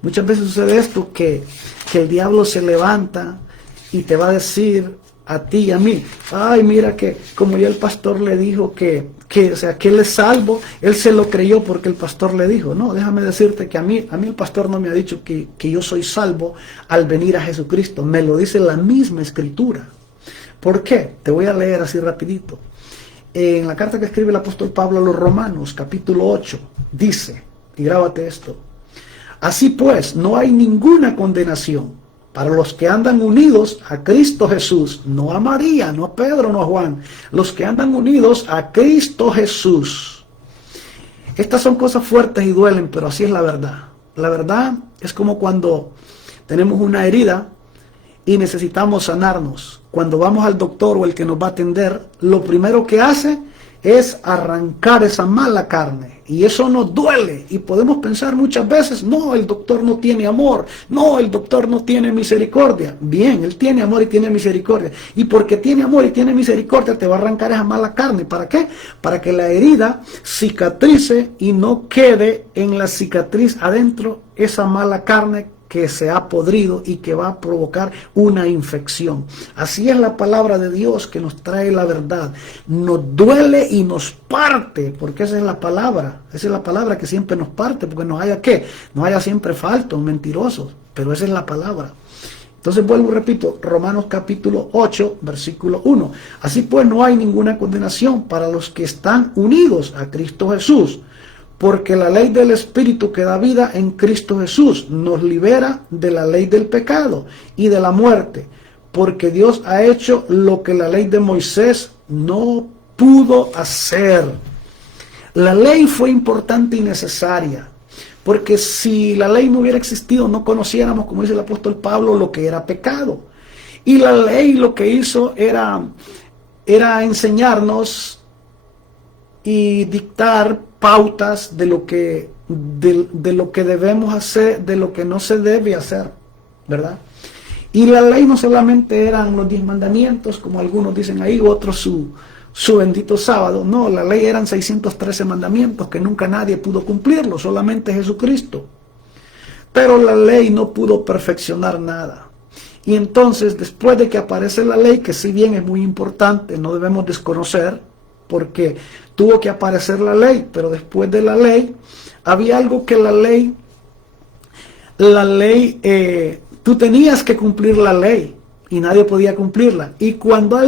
Muchas veces sucede esto, que el diablo se levanta y te va a decir a ti y a mí, ay, mira que como ya el pastor le dijo que él es salvo, él se lo creyó porque el pastor le dijo. No, déjame decirte que a mí el pastor no me ha dicho que yo soy salvo al venir a Jesucristo. Me lo dice la misma Escritura. ¿Por qué? Te voy a leer así rapidito. En la carta que escribe el apóstol Pablo a los Romanos, capítulo 8, dice, y grábate esto: así pues, no hay ninguna condenación para los que andan unidos a Cristo Jesús, no a María, no a Pedro, no a Juan, los que andan unidos a Cristo Jesús. Estas son cosas fuertes y duelen, pero así es la verdad. La verdad es como cuando tenemos una herida y necesitamos sanarnos. Cuando vamos al doctor o el que nos va a atender, lo primero que hace es arrancar esa mala carne, y eso nos duele, y podemos pensar muchas veces, no, el doctor no tiene amor, no, el doctor no tiene misericordia. Bien, él tiene amor y tiene misericordia, y porque tiene amor y tiene misericordia te va a arrancar esa mala carne. ¿Para qué? Para que la herida cicatrice y no quede en la cicatriz adentro esa mala carne que se ha podrido y que va a provocar una infección. Así es la palabra de Dios que nos trae la verdad. Nos duele y nos parte, porque esa es la palabra que siempre nos parte, porque nos haya ¿qué? Nos haya siempre faltos, mentirosos, pero esa es la palabra. Entonces vuelvo y repito, Romanos capítulo 8, versículo 1. Así pues no hay ninguna condenación para los que están unidos a Cristo Jesús, porque la ley del Espíritu que da vida en Cristo Jesús nos libera de la ley del pecado y de la muerte, porque Dios ha hecho lo que la ley de Moisés no pudo hacer. La ley fue importante y necesaria, porque si la ley no hubiera existido, no conociéramos, como dice el apóstol Pablo, lo que era pecado. Y la ley lo que hizo era enseñarnos y dictar pautas de lo que debemos hacer, de lo que no se debe hacer, ¿verdad? Y la ley no solamente eran los 10 mandamientos, como algunos dicen ahí, otros su bendito sábado. No, la ley eran 613 mandamientos que nunca nadie pudo cumplirlo, solamente Jesucristo. Pero la ley no pudo perfeccionar nada. Y entonces, después de que aparece la ley, que si bien es muy importante, no debemos desconocer, porque tuvo que aparecer la ley, pero después de la ley, había algo que la ley, tú tenías que cumplir la ley, y nadie podía cumplirla. Y cuando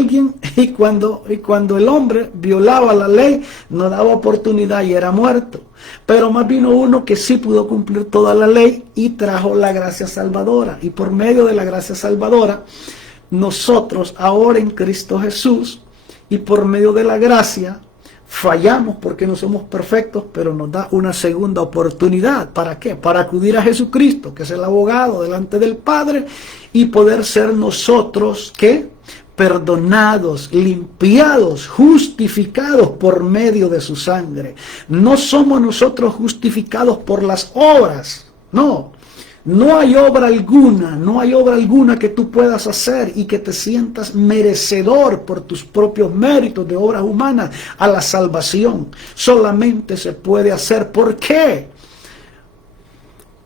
el hombre violaba la ley, no daba oportunidad y era muerto. Pero más vino uno que sí pudo cumplir toda la ley y trajo la gracia salvadora. Y por medio de la gracia salvadora, nosotros ahora en Cristo Jesús, y por medio de la gracia, fallamos porque no somos perfectos, pero nos da una segunda oportunidad. ¿Para qué? Para acudir a Jesucristo, que es el abogado delante del Padre, y poder ser nosotros, ¿qué? Perdonados, limpiados, justificados por medio de su sangre. No somos nosotros justificados por las obras, no. No hay obra alguna que tú puedas hacer y que te sientas merecedor por tus propios méritos de obras humanas a la salvación. Solamente se puede hacer. ¿Por qué?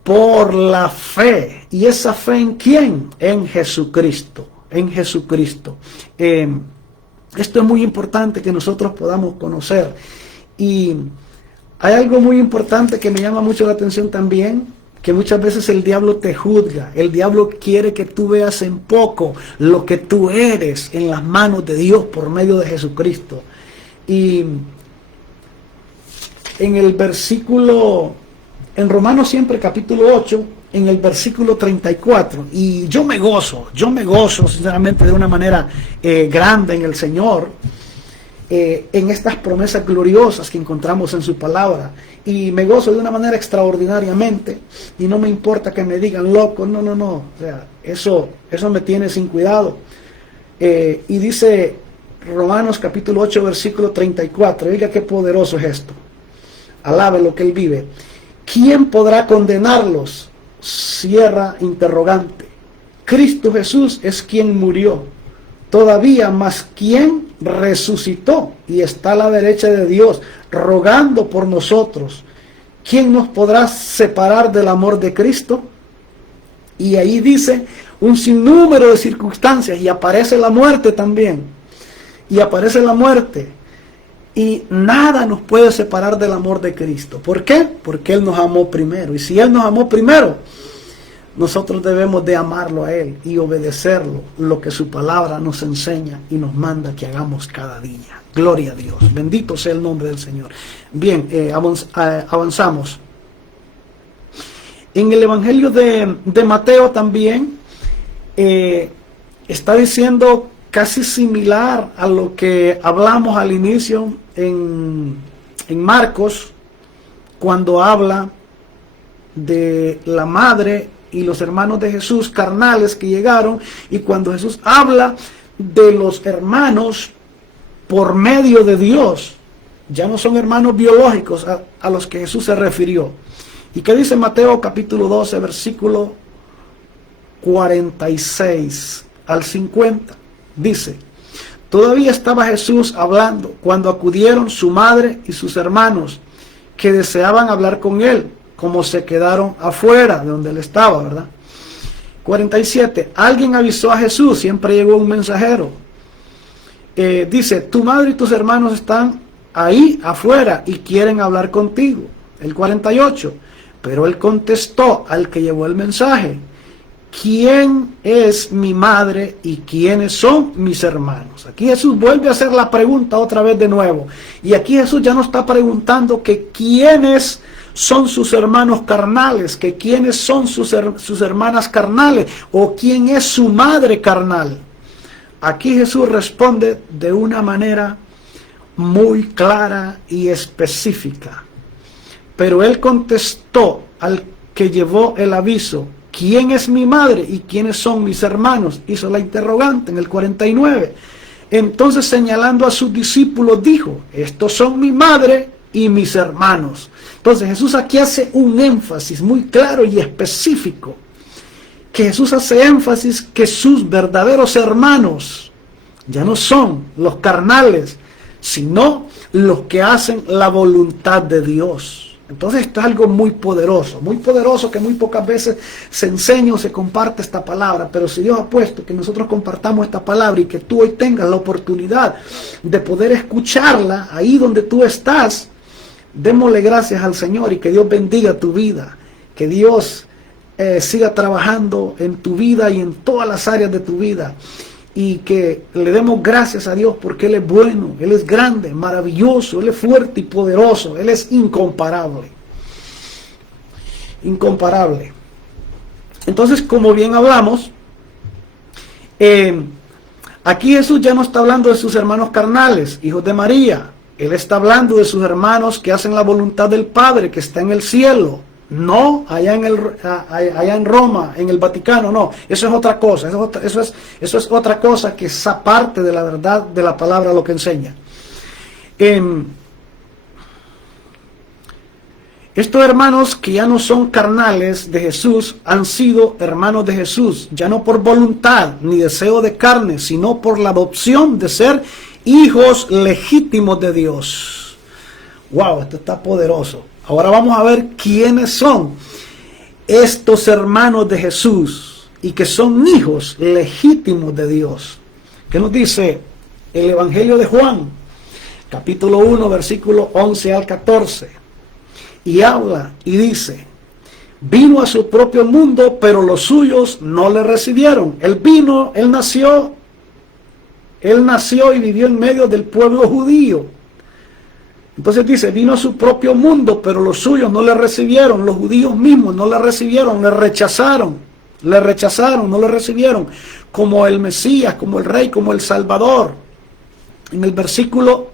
Por la fe. ¿Y esa fe en quién? En Jesucristo. En Jesucristo. Esto es muy importante que nosotros podamos conocer. Y hay algo muy importante que me llama mucho la atención también, que muchas veces el diablo te juzga. El diablo quiere que tú veas en poco lo que tú eres en las manos de Dios por medio de Jesucristo. Y en el versículo, en Romanos siempre capítulo 8, en el versículo 34, y yo me gozo sinceramente de una manera grande en el Señor, en estas promesas gloriosas que encontramos en su palabra, y me gozo de una manera extraordinariamente, y no me importa que me digan loco, no, o sea, eso me tiene sin cuidado. Y dice Romanos capítulo 8 versículo 34, oiga qué poderoso es esto, alabe lo que él vive. ¿Quién podrá condenarlos? Cierra interrogante. Cristo Jesús es quien murió, todavía más quien resucitó y está a la derecha de Dios, rogando por nosotros. ¿Quién nos podrá separar del amor de Cristo? Y ahí dice un sinnúmero de circunstancias, y aparece la muerte también. Y aparece la muerte. Y nada nos puede separar del amor de Cristo. ¿Por qué? Porque Él nos amó primero. Y si Él nos amó primero, nosotros debemos de amarlo a Él y obedecerlo, lo que su palabra nos enseña y nos manda que hagamos cada día. Gloria a Dios. Bendito sea el nombre del Señor. Bien, avanzamos. En el Evangelio de Mateo también está diciendo casi similar a lo que hablamos al inicio en Marcos, cuando habla de la madre y los hermanos de Jesús carnales que llegaron, y cuando Jesús habla de los hermanos por medio de Dios, ya no son hermanos biológicos a los que Jesús se refirió. ¿Y qué dice Mateo capítulo 12 versículo 46 al 50? Dice: todavía estaba Jesús hablando cuando acudieron su madre y sus hermanos, que deseaban hablar con él, como se quedaron afuera de donde él estaba, ¿verdad? 47. Alguien avisó a Jesús, siempre llegó un mensajero. Dice, tu madre y tus hermanos están ahí afuera y quieren hablar contigo. El 48. Pero él contestó al que llevó el mensaje, ¿quién es mi madre y quiénes son mis hermanos? Aquí Jesús vuelve a hacer la pregunta otra vez de nuevo. Y aquí Jesús ya no está preguntando que quiénes son sus hermanos carnales, que quiénes son sus hermanas carnales, o quién es su madre carnal. Aquí Jesús responde de una manera muy clara y específica. Pero él contestó al que llevó el aviso, ¿quién es mi madre y quiénes son mis hermanos? Hizo la interrogante en el 49. Entonces, señalando a sus discípulos, dijo, estos son mi madre y mis hermanos. Entonces Jesús aquí hace un énfasis muy claro y específico, que Jesús hace énfasis que sus verdaderos hermanos ya no son los carnales, sino los que hacen la voluntad de Dios. Entonces esto es algo muy poderoso que muy pocas veces se enseña o se comparte esta palabra, pero si Dios ha puesto que nosotros compartamos esta palabra y que tú hoy tengas la oportunidad de poder escucharla ahí donde tú estás, démosle gracias al Señor y que Dios bendiga tu vida, que Dios siga trabajando en tu vida y en todas las áreas de tu vida, y que le demos gracias a Dios porque Él es bueno, Él es grande, maravilloso, Él es fuerte y poderoso, Él es incomparable. Incomparable. Entonces, como bien hablamos, aquí Jesús ya no está hablando de sus hermanos carnales, hijos de María. Él está hablando de sus hermanos que hacen la voluntad del Padre, que está en el cielo. No allá en Roma, en el Vaticano, no. Eso es otra cosa. Eso es otra cosa que es aparte de la verdad de la palabra, lo que enseña. Estos hermanos que ya no son carnales de Jesús han sido hermanos de Jesús, ya no por voluntad ni deseo de carne, sino por la adopción de ser hijos legítimos de Dios. Wow, esto está poderoso. Ahora vamos a ver quiénes son estos hermanos de Jesús y que son hijos legítimos de Dios. ¿Qué nos dice el Evangelio de Juan? Capítulo 1, versículo 11 al 14. Y habla y dice, vino a su propio mundo, pero los suyos no le recibieron. Él nació y vivió en medio del pueblo judío. Entonces dice, vino a su propio mundo, pero los suyos no le recibieron, los judíos mismos no le recibieron, no le recibieron como el Mesías, como el Rey, como el Salvador. En el versículo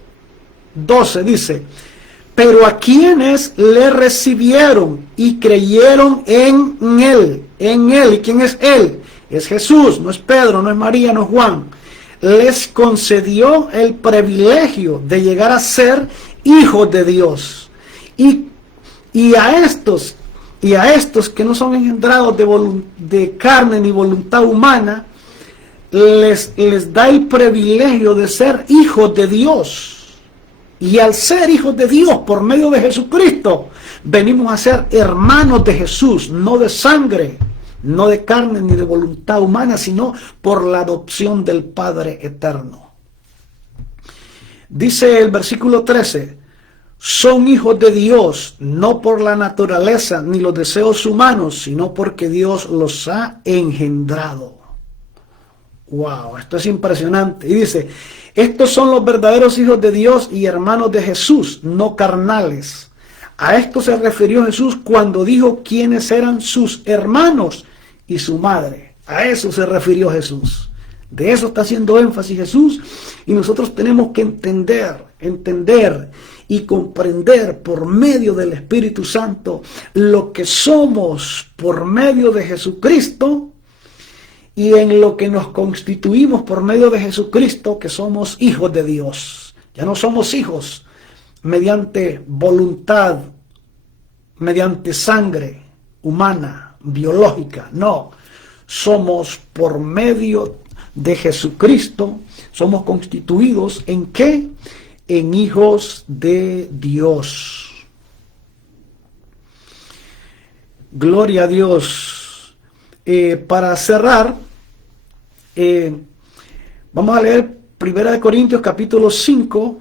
12 dice, pero a quienes le recibieron y creyeron en él, ¿y quién es él? Es Jesús, no es Pedro, no es María, no es Juan. Les concedió el privilegio de llegar a ser hijos de Dios. Y a estos que no son engendrados de carne ni voluntad humana, les da el privilegio de ser hijos de Dios. Y al ser hijos de Dios por medio de Jesucristo, venimos a ser hermanos de Jesús, no de sangre, no de carne ni de voluntad humana, sino por la adopción del Padre eterno. Dice el versículo 13, son hijos de Dios, no por la naturaleza ni los deseos humanos, sino porque Dios los ha engendrado. Wow, esto es impresionante. Y dice, estos son los verdaderos hijos de Dios y hermanos de Jesús, no carnales. A esto se refirió Jesús cuando dijo quiénes eran sus hermanos y su madre. A eso se refirió Jesús. De eso está haciendo énfasis Jesús, y nosotros tenemos que entender y comprender por medio del Espíritu Santo lo que somos por medio de Jesucristo y en lo que nos constituimos por medio de Jesucristo, que somos hijos de Dios. Ya no somos hijos mediante voluntad, mediante sangre humana, biológica, no. Somos por medio de Jesucristo, somos constituidos ¿en qué? En hijos de Dios. Gloria a Dios. para cerrar, vamos a leer 1 Corintios capítulo 5,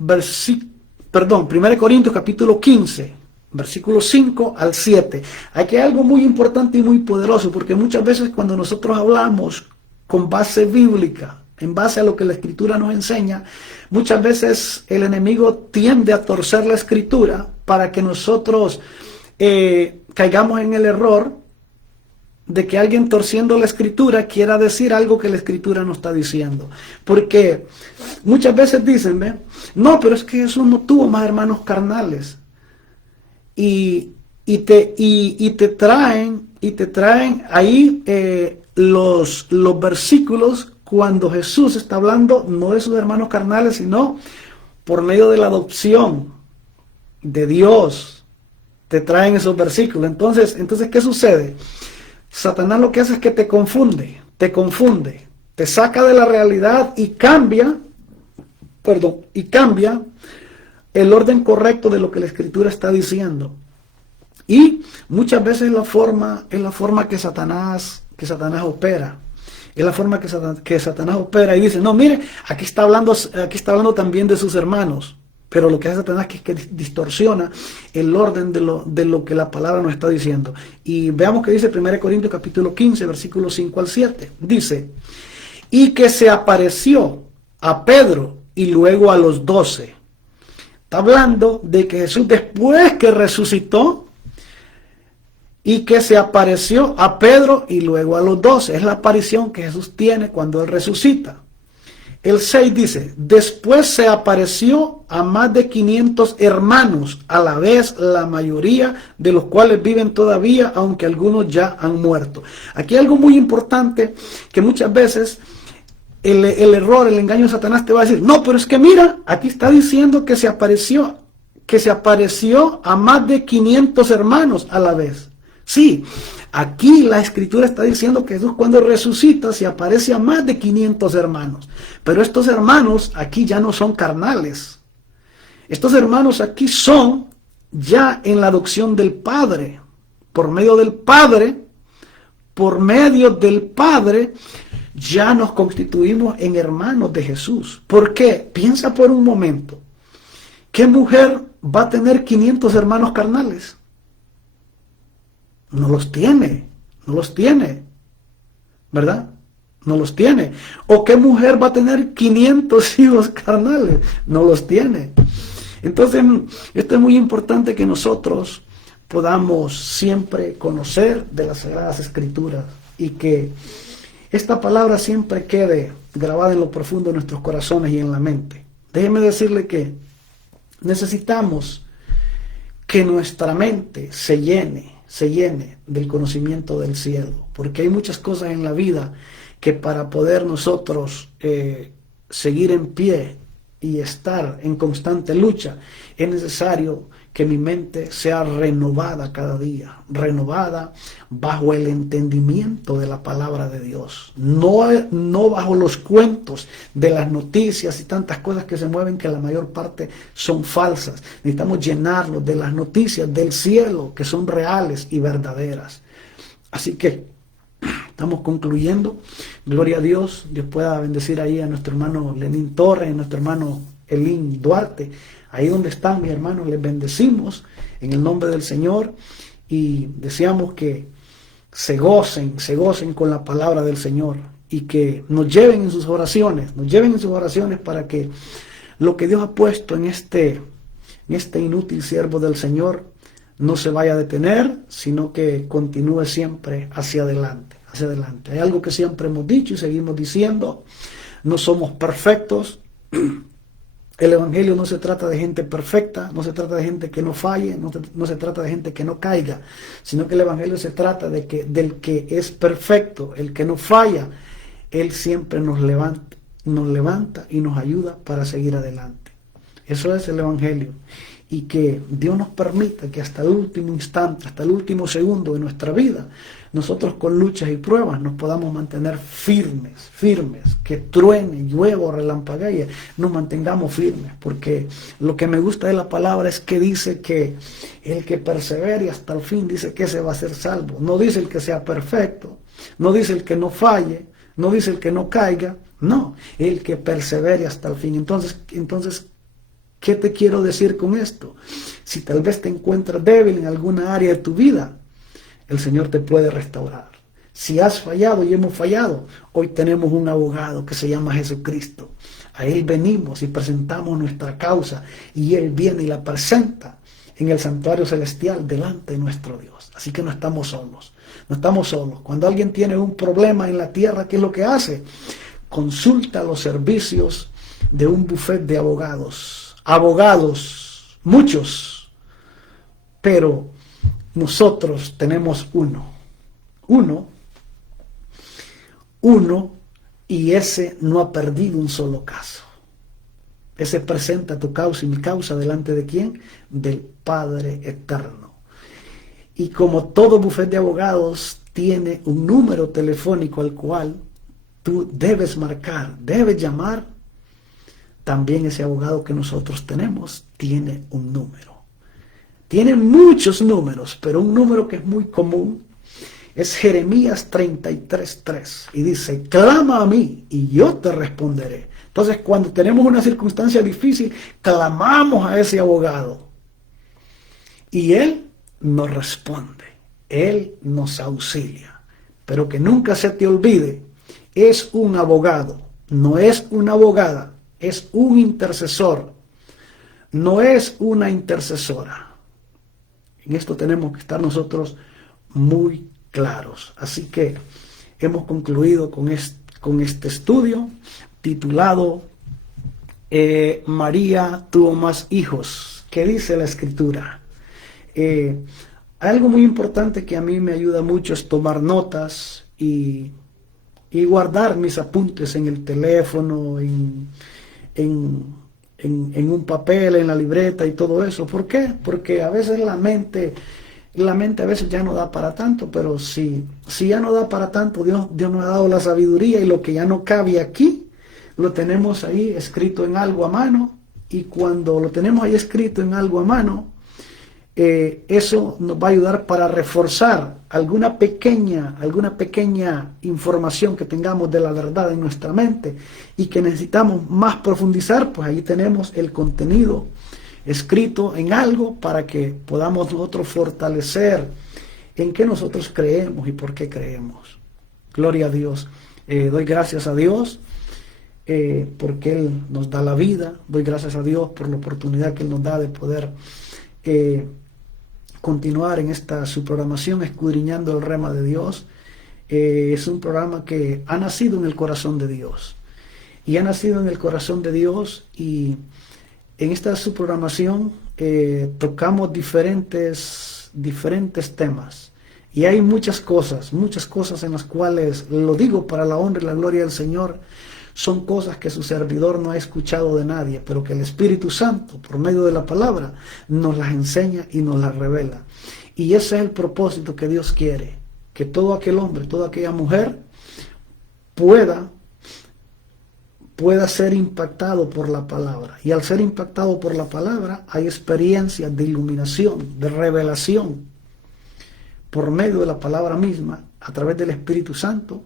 1 Corintios capítulo 15, versículos 5 al 7. Aquí hay algo muy importante y muy poderoso, porque muchas veces cuando nosotros hablamos con base bíblica, en base a lo que la Escritura nos enseña, muchas veces el enemigo tiende a torcer la Escritura para que nosotros caigamos en el error de que alguien torciendo la Escritura quiera decir algo que la Escritura no está diciendo. Porque muchas veces dicen, ¿ve? No, pero es que Jesús no tuvo más hermanos carnales. Y te traen ahí los versículos cuando Jesús está hablando no de sus hermanos carnales, sino por medio de la adopción de Dios. Te traen esos versículos. Entonces, ¿qué sucede? Satanás lo que hace es que te confunde, te saca de la realidad y cambia el orden correcto de lo que la Escritura está diciendo. Y muchas veces es la forma que Satanás opera. Es la forma que Satanás opera y dice, no, mire, aquí está hablando también de sus hermanos. Pero lo que hace Satanás es que distorsiona el orden de lo que la palabra nos está diciendo. Y veamos que dice 1 Corintios capítulo 15, versículos 5 al 7. Dice, y que se apareció a Pedro y luego a los 12. Está hablando de que Jesús, después que resucitó, y que se apareció a Pedro y luego a los 12. Es la aparición que Jesús tiene cuando Él resucita. El 6 dice, después se apareció a más de 500 hermanos, a la vez la mayoría de los cuales viven todavía, aunque algunos ya han muerto. Aquí hay algo muy importante que muchas veces el error, el engaño de Satanás te va a decir, no, pero es que mira, aquí está diciendo que se apareció a más de 500 hermanos a la vez. Sí, aquí la Escritura está diciendo que Jesús cuando resucita se aparece a más de 500 hermanos. Pero estos hermanos aquí ya no son carnales. Estos hermanos aquí son ya en la adopción del Padre. Por medio del Padre, ya nos constituimos en hermanos de Jesús. ¿Por qué? Piensa por un momento. ¿Qué mujer va a tener 500 hermanos carnales? No los tiene, ¿verdad? No los tiene. ¿O qué mujer va a tener 500 hijos carnales? No los tiene. Entonces, esto es muy importante que nosotros podamos siempre conocer de las Sagradas Escrituras y que esta palabra siempre quede grabada en lo profundo de nuestros corazones y en la mente. Déjeme decirle que necesitamos que nuestra mente se llene del conocimiento del cielo, porque hay muchas cosas en la vida que para poder nosotros seguir en pie y estar en constante lucha, es necesario que mi mente sea renovada cada día, renovada bajo el entendimiento de la palabra de Dios, no bajo los cuentos de las noticias y tantas cosas que se mueven que la mayor parte son falsas. Necesitamos llenarnos de las noticias del cielo que son reales y verdaderas. Así que estamos concluyendo. Gloria a Dios. Dios pueda bendecir ahí a nuestro hermano Lenín Torres, a nuestro hermano Elín Duarte. Ahí donde están mis hermanos, les bendecimos en el nombre del Señor y deseamos que se gocen con la palabra del Señor y que nos lleven en sus oraciones, para que lo que Dios ha puesto en este inútil siervo del Señor no se vaya a detener, sino que continúe siempre hacia adelante. Hay algo que siempre hemos dicho y seguimos diciendo: no somos perfectos. El Evangelio no se trata de gente perfecta, no se trata de gente que no falle, no se trata de gente que no caiga, sino que el Evangelio se trata del que es perfecto, el que no falla. Él siempre nos levanta y nos ayuda para seguir adelante. Eso es el Evangelio. y que Dios nos permita que hasta el último instante, hasta el último segundo de nuestra vida, nosotros con luchas y pruebas nos podamos mantener firmes, que truene, llueva o relampaguee, nos mantengamos firmes, porque lo que me gusta de la palabra es que dice que el que persevere hasta el fin, dice que ese va a ser salvo. No dice el que sea perfecto, no dice el que no falle, no dice el que no caiga, no, el que persevere hasta el fin. Entonces, ¿qué te quiero decir con esto? Si tal vez te encuentras débil en alguna área de tu vida, el Señor te puede restaurar. Si has fallado y hemos fallado, hoy tenemos un abogado que se llama Jesucristo. A Él venimos y presentamos nuestra causa y Él viene y la presenta en el santuario celestial delante de nuestro Dios. Así que no estamos solos, no estamos solos. Cuando alguien tiene un problema en la tierra, ¿qué es lo que hace? Consulta los servicios de un bufete de abogados. Abogados, muchos, pero nosotros tenemos uno, y ese no ha perdido un solo caso. Ese presenta tu causa y mi causa delante de ¿quién? Del Padre Eterno. Y como todo bufete de abogados tiene un número telefónico al cual tú debes marcar, debes llamar, también ese abogado que nosotros tenemos tiene un número. Tiene muchos números, pero un número que es muy común es Jeremías 33:3 y dice: clama a mí y yo te responderé. Entonces, cuando tenemos una circunstancia difícil, clamamos a ese abogado y él nos responde, él nos auxilia. Pero que nunca se te olvide, es un abogado, no es una abogada, es un intercesor, no es una intercesora. En esto tenemos que estar nosotros muy claros. Así que hemos concluido con este estudio titulado María tuvo más hijos. ¿Qué dice la Escritura? Algo muy importante que a mí me ayuda mucho es tomar notas y guardar mis apuntes en el teléfono, en un papel, en la libreta y todo eso. ¿Por qué? Porque a veces la mente a veces ya no da para tanto, pero si ya no da para tanto, Dios nos ha dado la sabiduría y lo que ya no cabe aquí, lo tenemos ahí escrito en algo a mano, y cuando lo tenemos ahí escrito en algo a mano, eso nos va a ayudar para reforzar alguna pequeña información que tengamos de la verdad en nuestra mente y que necesitamos más profundizar. Pues ahí tenemos el contenido escrito en algo para que podamos nosotros fortalecer en qué nosotros creemos y por qué creemos. Gloria a Dios. Doy gracias a Dios porque Él nos da la vida. Doy gracias a Dios por la oportunidad que Él nos da de poder continuar en esta su programación Escudriñando el Rema de Dios. Es un programa que ha nacido en el corazón de Dios y en esta su programación tocamos diferentes temas, y hay muchas cosas en las cuales, lo digo para la honra y la gloria del Señor, son cosas que su servidor no ha escuchado de nadie, pero que el Espíritu Santo, por medio de la palabra, nos las enseña y nos las revela. Y ese es el propósito que Dios quiere, que todo aquel hombre, toda aquella mujer pueda ser impactado por la palabra. Y al ser impactado por la palabra, hay experiencias de iluminación, de revelación, por medio de la palabra misma, a través del Espíritu Santo.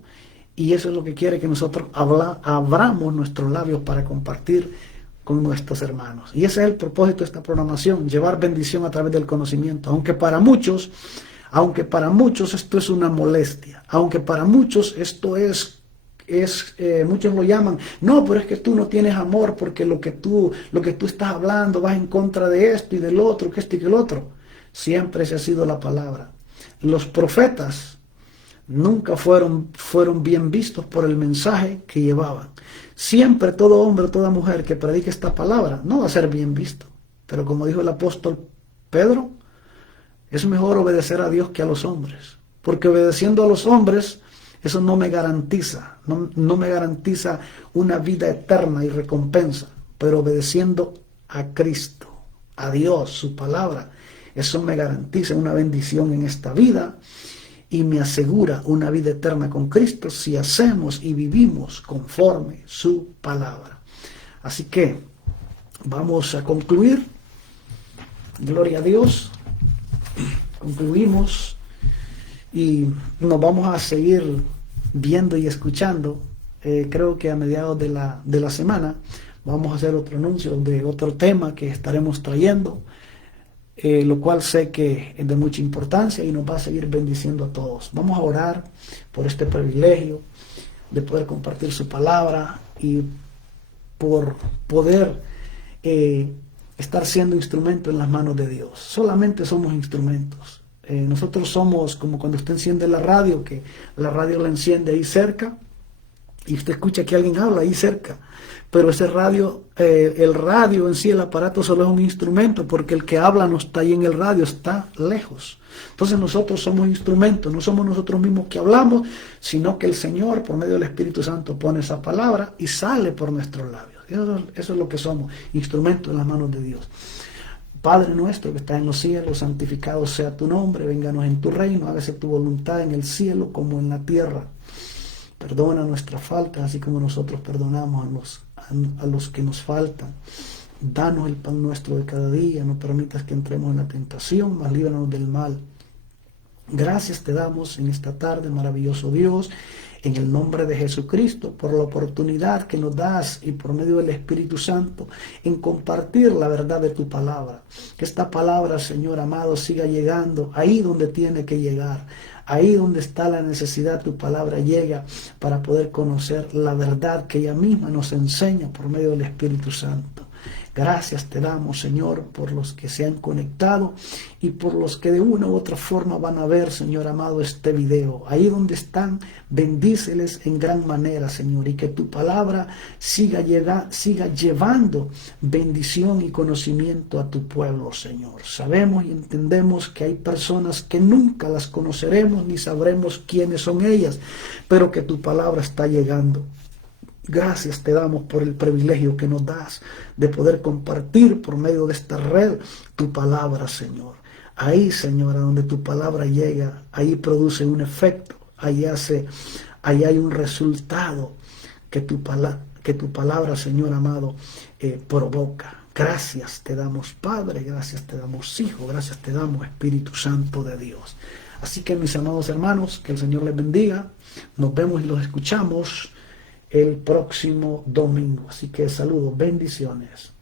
Y eso es lo que quiere que nosotros abramos nuestros labios para compartir con nuestros hermanos. Y ese es el propósito de esta programación, llevar bendición a través del conocimiento. Aunque para muchos esto es una molestia, aunque para muchos esto muchos lo llaman, no, pero es que tú no tienes amor porque lo que tú estás hablando vas en contra de esto y del otro, que esto y que el otro. Siempre esa ha sido la palabra. Los profetas nunca fueron bien vistos por el mensaje que llevaban. Siempre todo hombre, toda mujer que predique esta palabra no va a ser bien visto. Pero como dijo el apóstol Pedro, es mejor obedecer a Dios que a los hombres, porque obedeciendo a los hombres, eso no me garantiza una vida eterna y recompensa, pero obedeciendo a Cristo, a Dios, su palabra. Eso me garantiza una bendición en esta vida y me asegura una vida eterna con Cristo si hacemos y vivimos conforme su palabra. Así que vamos a concluir. Gloria a Dios. Concluimos y nos vamos a seguir viendo y escuchando. Creo que a mediados de la semana vamos a hacer otro anuncio de otro tema que estaremos trayendo, lo cual sé que es de mucha importancia y nos va a seguir bendiciendo a todos. Vamos a orar por este privilegio de poder compartir su palabra y por poder estar siendo instrumento en las manos de Dios. Solamente somos instrumentos. Nosotros somos como cuando usted enciende la radio, que la radio la enciende ahí cerca y usted escucha que alguien habla ahí cerca, pero ese radio, el radio en sí, el aparato solo es un instrumento, porque el que habla no está ahí en el radio, está lejos. Entonces nosotros somos instrumentos, no somos nosotros mismos que hablamos, sino que el Señor por medio del Espíritu Santo pone esa palabra y sale por nuestros labios. Eso es lo que somos, instrumentos en las manos de Dios. Padre nuestro que estás en los cielos, santificado sea tu nombre, vénganos en tu reino, hágase tu voluntad en el cielo como en la tierra. Perdona nuestras faltas, así como nosotros perdonamos a los que nos faltan. Danos el pan nuestro de cada día, no permitas que entremos en la tentación, mas líbranos del mal. Gracias te damos en esta tarde, maravilloso Dios, en el nombre de Jesucristo, por la oportunidad que nos das y por medio del Espíritu Santo en compartir la verdad de tu palabra. Que esta palabra, Señor amado, siga llegando ahí donde tiene que llegar. Ahí donde está la necesidad, tu palabra llega para poder conocer la verdad que ella misma nos enseña por medio del Espíritu Santo. Gracias te damos, Señor, por los que se han conectado y por los que de una u otra forma van a ver, Señor amado, este video. Ahí donde están, bendíceles en gran manera, Señor, y que tu palabra siga llevando bendición y conocimiento a tu pueblo, Señor. Sabemos y entendemos que hay personas que nunca las conoceremos ni sabremos quiénes son ellas, pero que tu palabra está llegando. Gracias te damos por el privilegio que nos das de poder compartir por medio de esta red tu palabra, Señor. Ahí, Señor, a donde tu palabra llega, ahí produce un efecto, ahí hay un resultado que tu palabra, Señor amado, provoca. Gracias te damos, Padre, gracias te damos, Hijo, gracias te damos, Espíritu Santo de Dios. Así que, mis amados hermanos, que el Señor les bendiga. Nos vemos y los escuchamos el próximo domingo. Así que saludos, bendiciones.